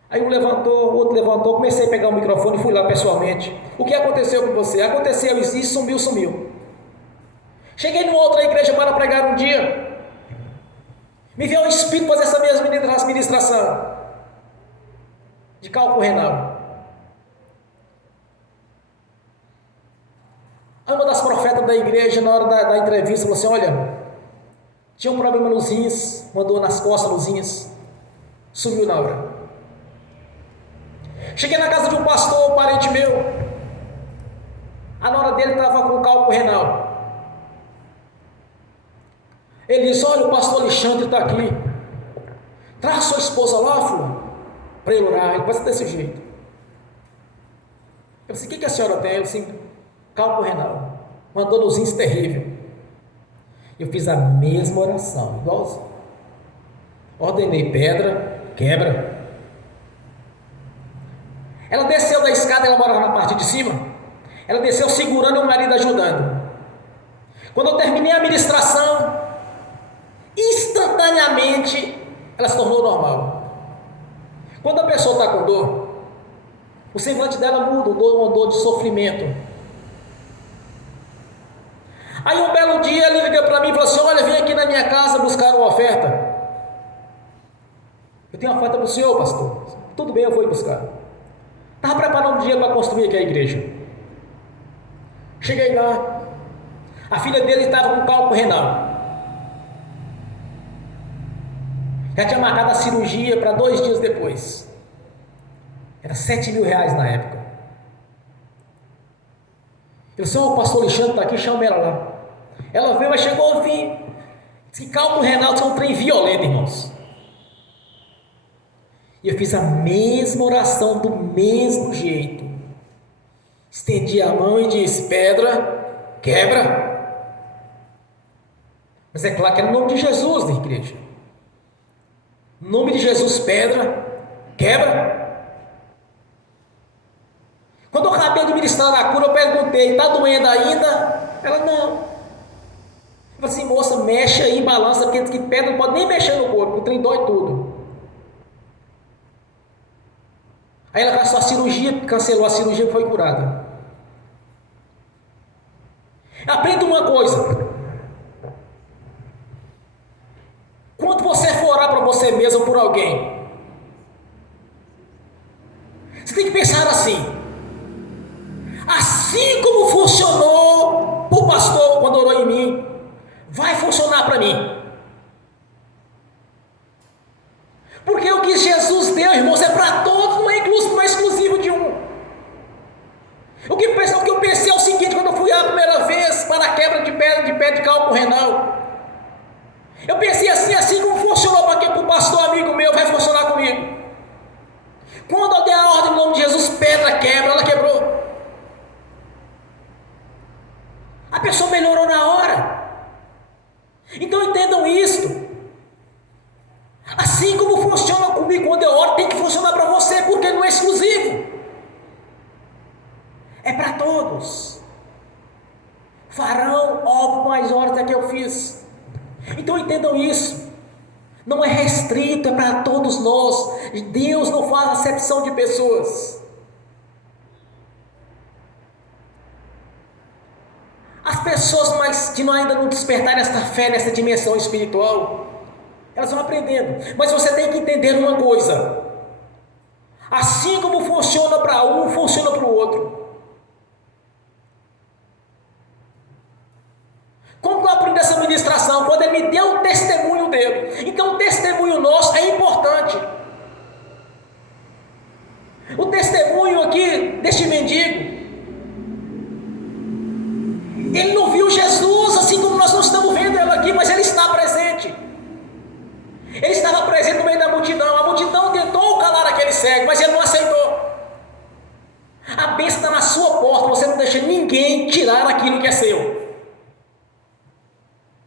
Aí um levantou, o outro levantou, comecei a pegar o microfone e fui lá pessoalmente. O que aconteceu com você? Aconteceu isso, sumiu. Cheguei numa outra igreja para pregar um dia. Me veio o Espírito fazer essa mesma ministração de cálculo renal. Aí uma das profetas da igreja, na hora da entrevista, falou assim: olha, tinha um problema nos rins, uma dor nas costas nos rins, sumiu na hora. Cheguei na casa de um pastor, um parente meu, a nora dele estava com cálculo renal. Ele disse: olha, o pastor Alexandre está aqui, traz sua esposa lá, fulano, para ele orar. Ele vai ser desse jeito. Eu disse: o que a senhora tem? Ele disse: cálculo renal, uma dor nos rins terrível. Eu fiz a mesma oração, igualzinho. Ordenei pedra, quebra. Ela desceu da escada, ela morava na parte de cima. Ela desceu segurando e o marido ajudando. Quando eu terminei a ministração, instantaneamente ela se tornou normal. Quando a pessoa está com dor, o semblante dela muda, uma dor de sofrimento. Aí um belo dia ele liga para mim e falou assim: olha, vem aqui na minha casa buscar uma oferta. Eu tenho uma oferta para o senhor, pastor. Tudo bem, eu vou ir buscar. Estava preparando um dia para construir aqui a igreja. Cheguei lá, a filha dele estava com cálculo renal. Já tinha marcado a cirurgia para 2 dias depois. Era 7 mil reais na época. Eu disse: o pastor Alexandre está aqui, chama ela lá. Ela veio, mas chegou ao fim. Esse cálculo renal é um trem violento, irmãos. E eu fiz a mesma oração do mesmo jeito. Estendi a mão e disse: pedra, quebra. Mas é claro que é no nome de Jesus, da igreja. No nome de Jesus, pedra, quebra. Quando eu acabei de ministrar a cura, eu perguntei: está doendo ainda? Ela: não. Eu falei assim: moça, mexe aí, balança, porque que pedra não pode nem mexer no corpo, o trem dói tudo. Aí ela passou a cirurgia, cancelou a cirurgia e foi curada. Aprenda uma coisa: quando você for orar para você mesmo ou por alguém, você tem que pensar assim: assim como funcionou para o pastor quando orou em mim, vai funcionar para mim. Porque o que Jesus deu, irmãos, é para todos, não é exclusivo de um. O que eu pensei é o seguinte: quando eu fui a primeira vez para a quebra de pé de cálculo renal, eu pensei assim como funcionou para o pastor amigo meu, vai funcionar comigo. Quando eu dei a ordem no nome de Jesus, pedra, quebra, ela quebrou. A pessoa melhorou na hora. Então entendam isto. Assim como funciona comigo quando eu oro, tem que funcionar para você, porque não é exclusivo. É para todos. Farão obras maiores do que eu fiz. Então entendam isso. Não é restrito, é para todos nós. Deus não faz acepção de pessoas. As pessoas que ainda não despertaram esta fé nessa dimensão espiritual, elas vão aprendendo. Mas você tem que entender uma coisa: assim como funciona para um, funciona para o outro. Como eu aprendi essa ministração? Quando ele me deu o testemunho dele. Então o testemunho nosso é importante. O testemunho aqui deste mendigo, ele não viu Jesus assim como nós não estamos vendo ele aqui, mas ele está presente. Ele estava presente no meio da multidão. A multidão tentou calar aquele cego, mas ele não aceitou. A bênção está na sua porta. Você não deixa ninguém tirar aquilo que é seu,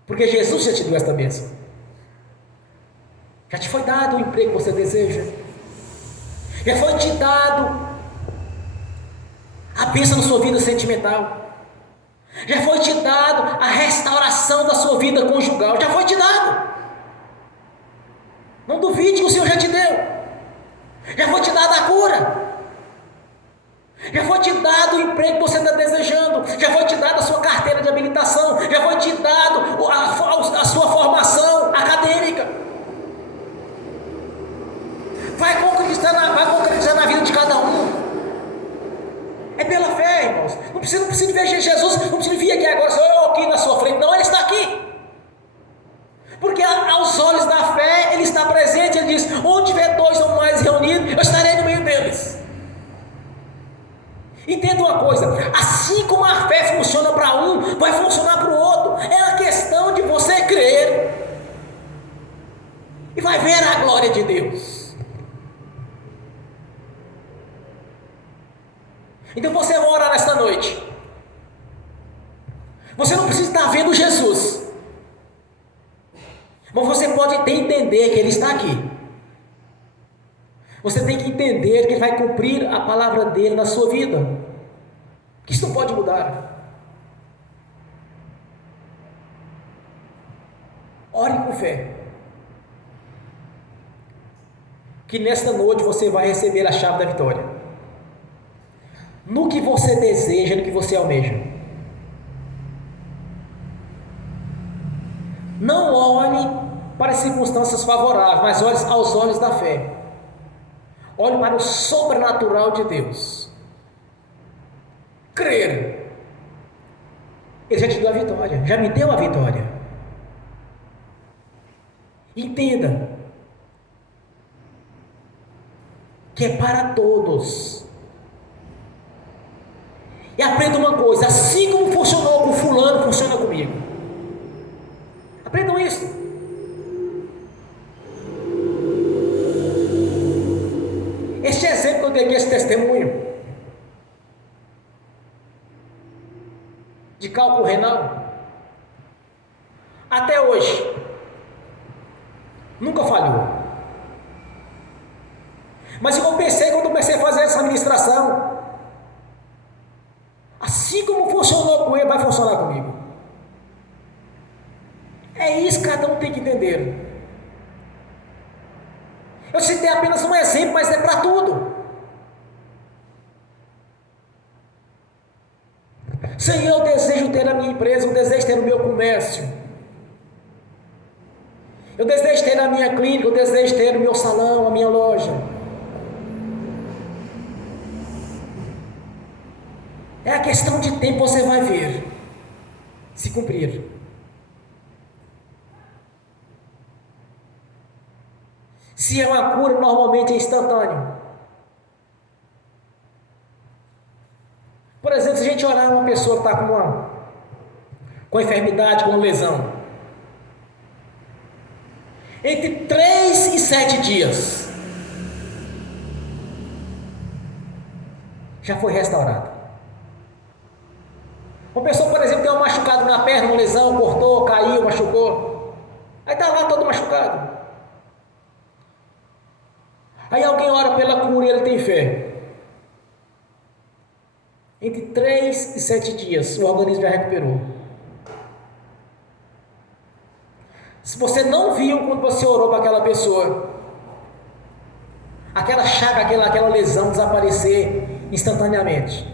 porque Jesus já te deu esta bênção. Já te foi dado o emprego que você deseja. Já foi te dado a bênção na sua vida sentimental. Já foi te dado a restauração vida conjugal, já foi te dado. Não duvide que o Senhor já te deu. Já foi te dada a cura. Já foi te dado o emprego que você está desejando. Já foi te dada a sua carteira de habilitação. Já foi te dado a sua formação acadêmica. Vai concretizar na vida de cada um. É pela fé, irmãos. Não precisa ver Jesus, não precisa vir aqui agora, só eu aqui na sua frente. Não, Ele está aqui. Porque aos olhos da fé, Ele está presente. Ele diz: onde tiver dois ou mais reunidos, eu estarei no meio deles. Entenda uma coisa: assim como a fé funciona para um, vai funcionar para o outro. É a questão de você crer e vai ver a glória de Deus. Então você vai orar nesta noite. Você não precisa estar vendo Jesus, mas você pode entender que Ele está aqui. Você tem que entender que Ele vai cumprir a palavra dEle na sua vida, que isso não pode mudar. Ore com fé, que nesta noite você vai receber a chave da vitória, no que você deseja, no que você almeja. Não olhe para as circunstâncias favoráveis, mas olhe aos olhos da fé. Olhe para o sobrenatural de Deus. Crer. Ele já te deu a vitória, já me deu a vitória. Entenda que é para todos. E aprenda uma coisa: assim como funcionou com fulano, funciona comigo. Aprendam isso. Este exemplo que eu dei aqui, esse testemunho de cálculo renal, até hoje nunca falhou. Mas eu pensei, quando comecei a fazer essa administração, assim como funcionou com ele, vai funcionar comigo. É isso que cada um tem que entender. Eu citei apenas um exemplo, mas é para tudo. Senhor, eu desejo ter a minha empresa, eu desejo ter o meu comércio, eu desejo ter a minha clínica, eu desejo ter o meu salão, a minha loja. É a questão de tempo, você vai ver se cumprir. Se é uma cura, normalmente é instantâneo. Por exemplo, se a gente orar uma pessoa que está com enfermidade, com lesão, entre 3 e 7 dias já foi restaurado. Uma pessoa, por exemplo, tem um machucado na perna, uma lesão, cortou, caiu, machucou, aí está lá todo machucado. Aí alguém ora pela cura e ele tem fé. Entre 3 e 7 dias o organismo já recuperou. Se você não viu quando você orou para aquela pessoa, aquela chaga, aquela lesão desaparecer instantaneamente,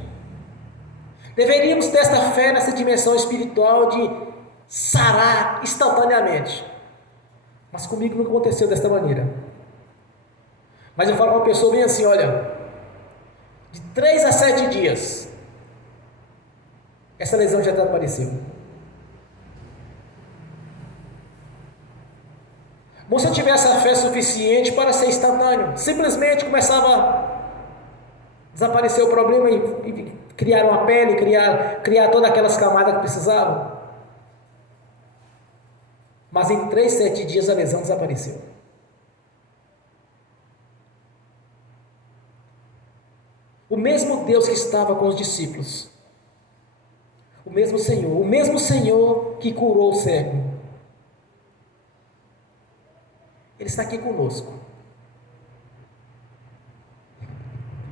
deveríamos ter esta fé nessa dimensão espiritual de sarar instantaneamente. Mas comigo não aconteceu desta maneira. Mas eu falo para uma pessoa bem assim: olha, de 3 a 7 dias essa lesão já desapareceu. Bom, se eu tivesse a fé suficiente para ser instantâneo, simplesmente começava a desaparecer o problema e criar uma pele, criar todas aquelas camadas que precisavam. Mas em 3, 7 dias a lesão desapareceu. O mesmo Deus que estava com os discípulos, o mesmo Senhor que curou o cego, Ele está aqui conosco.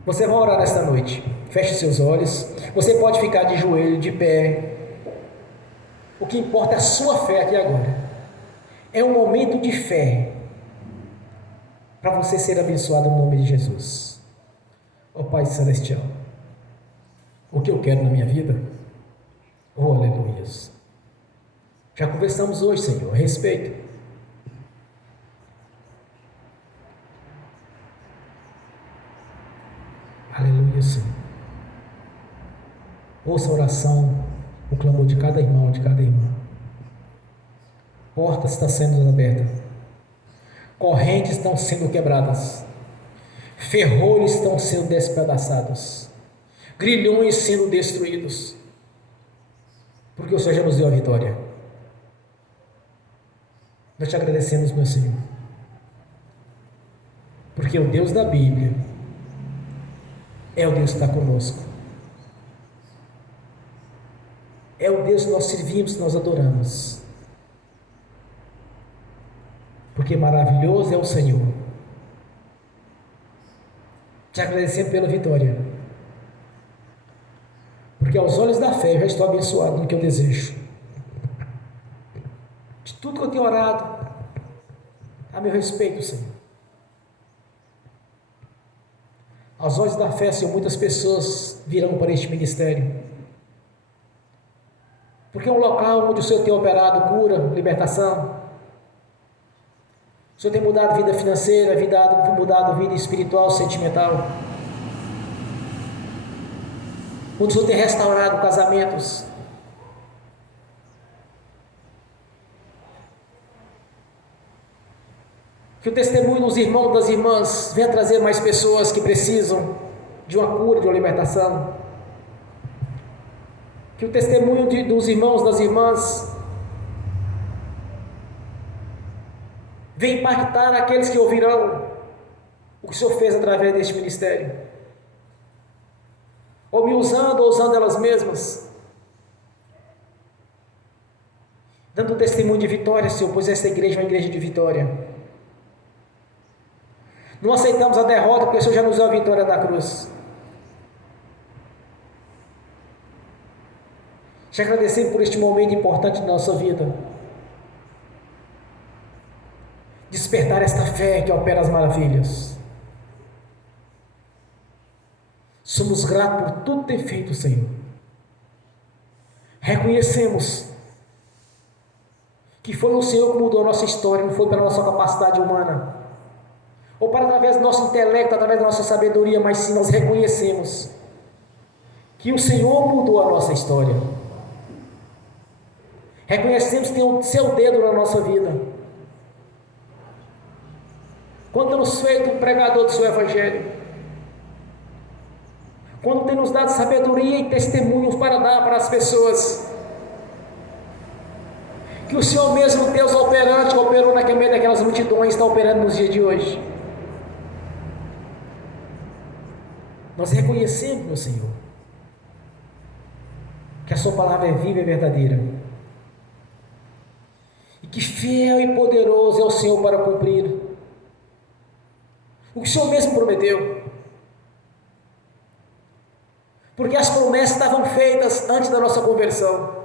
Você vai orar nesta noite. Feche seus olhos. Você pode ficar de joelho, de pé, O que importa é a sua fé aqui agora. É um momento de fé para você ser abençoado no nome de Jesus. Ó Pai Celestial, o que eu quero na minha vida? Oh, aleluia. Já conversamos hoje, Senhor, a respeito. Aleluia, Senhor. Ouça a oração, o clamor de cada irmão, de cada irmã. Portas estão sendo abertas. Correntes estão sendo quebradas. Ferrolhos estão sendo despedaçados. Grilhões sendo destruídos. Porque o Senhor já nos deu a vitória. Nós te agradecemos, meu Senhor. Porque o Deus da Bíblia é o Deus que está conosco. É o Deus que nós servimos, que nós adoramos. Porque maravilhoso é o Senhor. Te agradecemos pela vitória. Porque aos olhos da fé eu já estou abençoado no que eu desejo. De tudo que eu tenho orado, a meu respeito, Senhor. Aos olhos da fé, Senhor, muitas pessoas virão para este ministério. Porque é um local onde o Senhor tem operado cura, libertação. O Senhor tem mudado vida financeira, mudado vida espiritual, sentimental. Onde o Senhor tem restaurado casamentos. Que o testemunho dos irmãos e das irmãs venha trazer mais pessoas que precisam de uma cura, de uma libertação. Que o testemunho dos irmãos e das irmãs venha impactar aqueles que ouvirão o que o Senhor fez através deste ministério. Ou me usando, ou usando elas mesmas. Dando testemunho de vitória, Senhor, pois esta igreja é uma igreja de vitória. Não aceitamos a derrota, porque o Senhor já nos deu a vitória na cruz. Te agradecemos por este momento importante da nossa vida. Despertar esta fé que opera as maravilhas. Somos gratos por tudo ter feito, Senhor. Reconhecemos que foi o Senhor que mudou a nossa história, não foi pela nossa capacidade humana, ou para através do nosso intelecto, através da nossa sabedoria, mas sim nós reconhecemos que o Senhor mudou a nossa história. Reconhecemos que tem o seu dedo na nossa vida. Quando temos feito um pregador do seu Evangelho, quando tem nos dado sabedoria e testemunhos para dar para as pessoas, que o Senhor mesmo, Deus operante, que operou naquele meio daquelas multidões, está operando nos dias de hoje. Nós reconhecemos, meu Senhor, que a sua palavra é viva e verdadeira, e que fiel e poderoso é o Senhor para cumprir o que o Senhor mesmo prometeu. Porque as promessas estavam feitas antes da nossa conversão.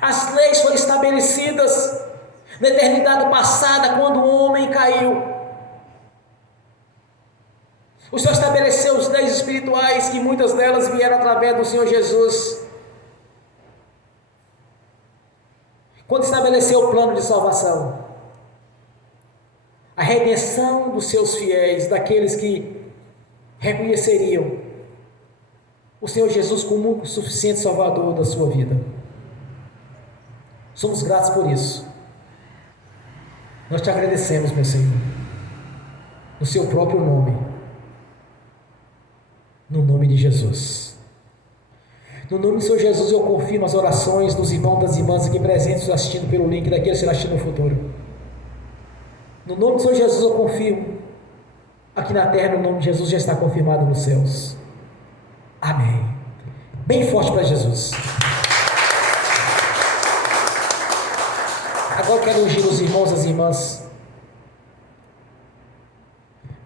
As leis foram estabelecidas na eternidade passada, quando o homem caiu. O Senhor estabeleceu as leis espirituais, que muitas delas vieram através do Senhor Jesus. Quando estabeleceu o plano de salvação, a redenção dos seus fiéis, daqueles que reconheceriam o Senhor Jesus como o único suficiente Salvador da sua vida. Somos gratos por isso. Nós te agradecemos, meu Senhor, no seu próprio nome, no nome de Jesus. No nome do Senhor Jesus, eu confirmo as orações dos irmãos e das irmãs aqui presentes, assistindo pelo link, daqueles que serão assistindo no futuro. No nome do Senhor Jesus, eu confirmo aqui na terra, no nome de Jesus, já está confirmado nos céus. Amém. Bem forte para Jesus. Agora eu quero ungir os irmãos e as irmãs,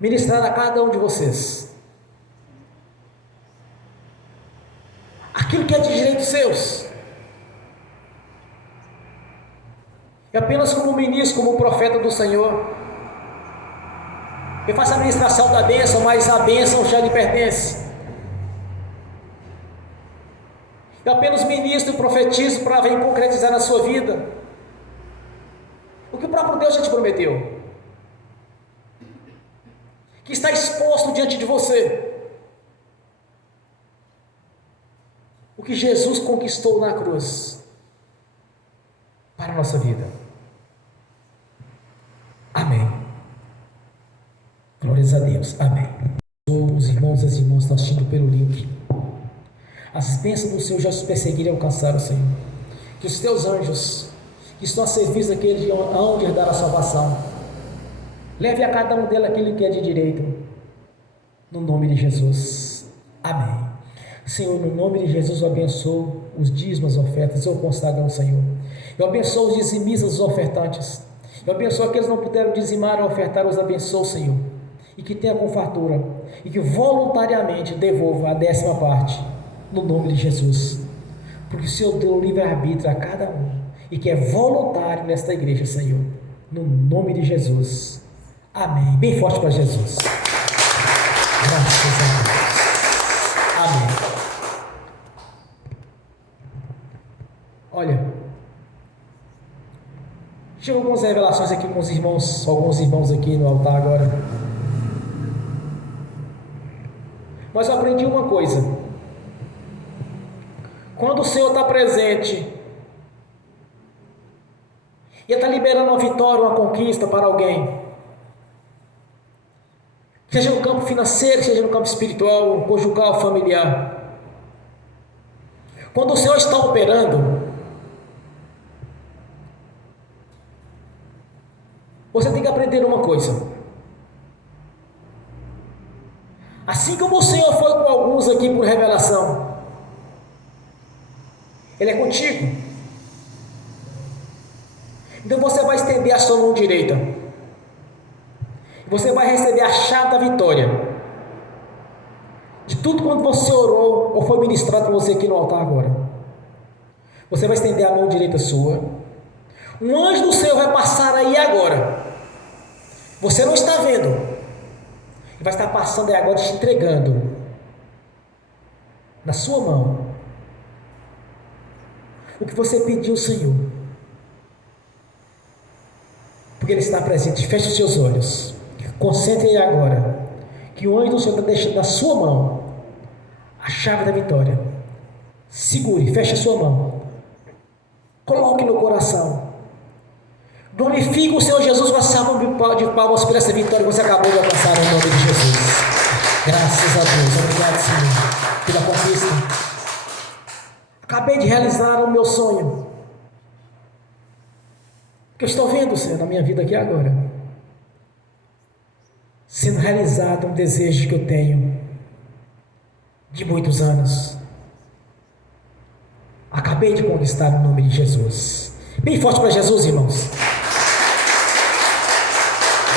ministrar a cada um de vocês aquilo que é de direitos seus, E apenas como ministro, como profeta do Senhor, eu faço a administração da bênção, mas a bênção já lhe pertence. Eu apenas ministro e profetizo para vir concretizar na sua vida o que o próprio Deus já te prometeu, que está exposto diante de você, o que Jesus conquistou na cruz para a nossa vida. Amém. Glórias a Deus. Amém. Os irmãos e as irmãs estão assistindo pelo link. As bênçãos do Senhor já os perseguirem e alcançaram, Senhor. Que os teus anjos, que estão a serviço daqueles que hão de herdar a salvação, leve a cada um deles aquilo que é de direito, no nome de Jesus. Amém. Senhor, no nome de Jesus, eu abençoo os dízimos, as ofertas, eu consagro ao Senhor. Eu abençoo os dizimistas, os ofertantes. Eu abençoo aqueles que não puderam dizimar ou ofertar, eu os abençoo, Senhor. E que tenha com fartura, e que voluntariamente devolva a 10ª parte, no nome de Jesus. Porque o Senhor deu livre-arbítrio a cada um, e que é voluntário nesta igreja, Senhor. No nome de Jesus. Amém. Bem forte para Jesus. Graças a Deus. Amém. Olha, chegou algumas revelações aqui com os irmãos, alguns irmãos aqui no altar agora. Mas eu aprendi uma coisa: quando o Senhor está presente e está liberando uma vitória, uma conquista para alguém, seja no campo financeiro, seja no campo espiritual, conjugal, familiar, quando o Senhor está operando, você tem que aprender uma coisa: assim como o Senhor foi com alguns aqui por revelação, Ele é contigo. Então você vai estender a sua mão direita, você vai receber a chave da vitória de tudo quanto você orou ou foi ministrado para você aqui no altar agora. Você vai estender a mão direita sua, um anjo do Senhor vai passar aí agora, você não está vendo, ele vai estar passando aí agora, te entregando na sua mão o que você pediu ao Senhor, porque Ele está presente. Feche os seus olhos, concentre aí agora, que o anjo do Senhor está deixando na sua mão a chave da vitória. Segure, feche a sua mão, coloque no coração, glorifique o Senhor Jesus com a salva de palmas por essa vitória que você acabou de alcançar, no nome de Jesus. Graças a Deus. Obrigado, Senhor, pela conquista. Acabei de realizar o meu sonho, que eu estou vendo, Senhor, na minha vida aqui agora, sendo realizado um desejo que eu tenho de muitos anos. Acabei de conquistar, no nome de Jesus. Bem forte para Jesus, irmãos.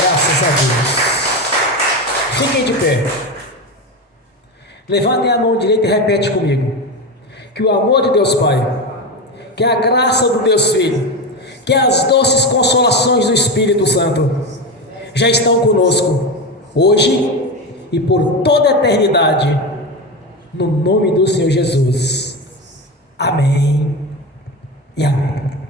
Graças a Deus. Fiquem de pé. Levantem a mão direita e repete comigo: que o amor de Deus Pai, que a graça do Deus Filho, que as doces consolações do Espírito Santo já estão conosco, hoje e por toda a eternidade, no nome do Senhor Jesus. Amém e amém.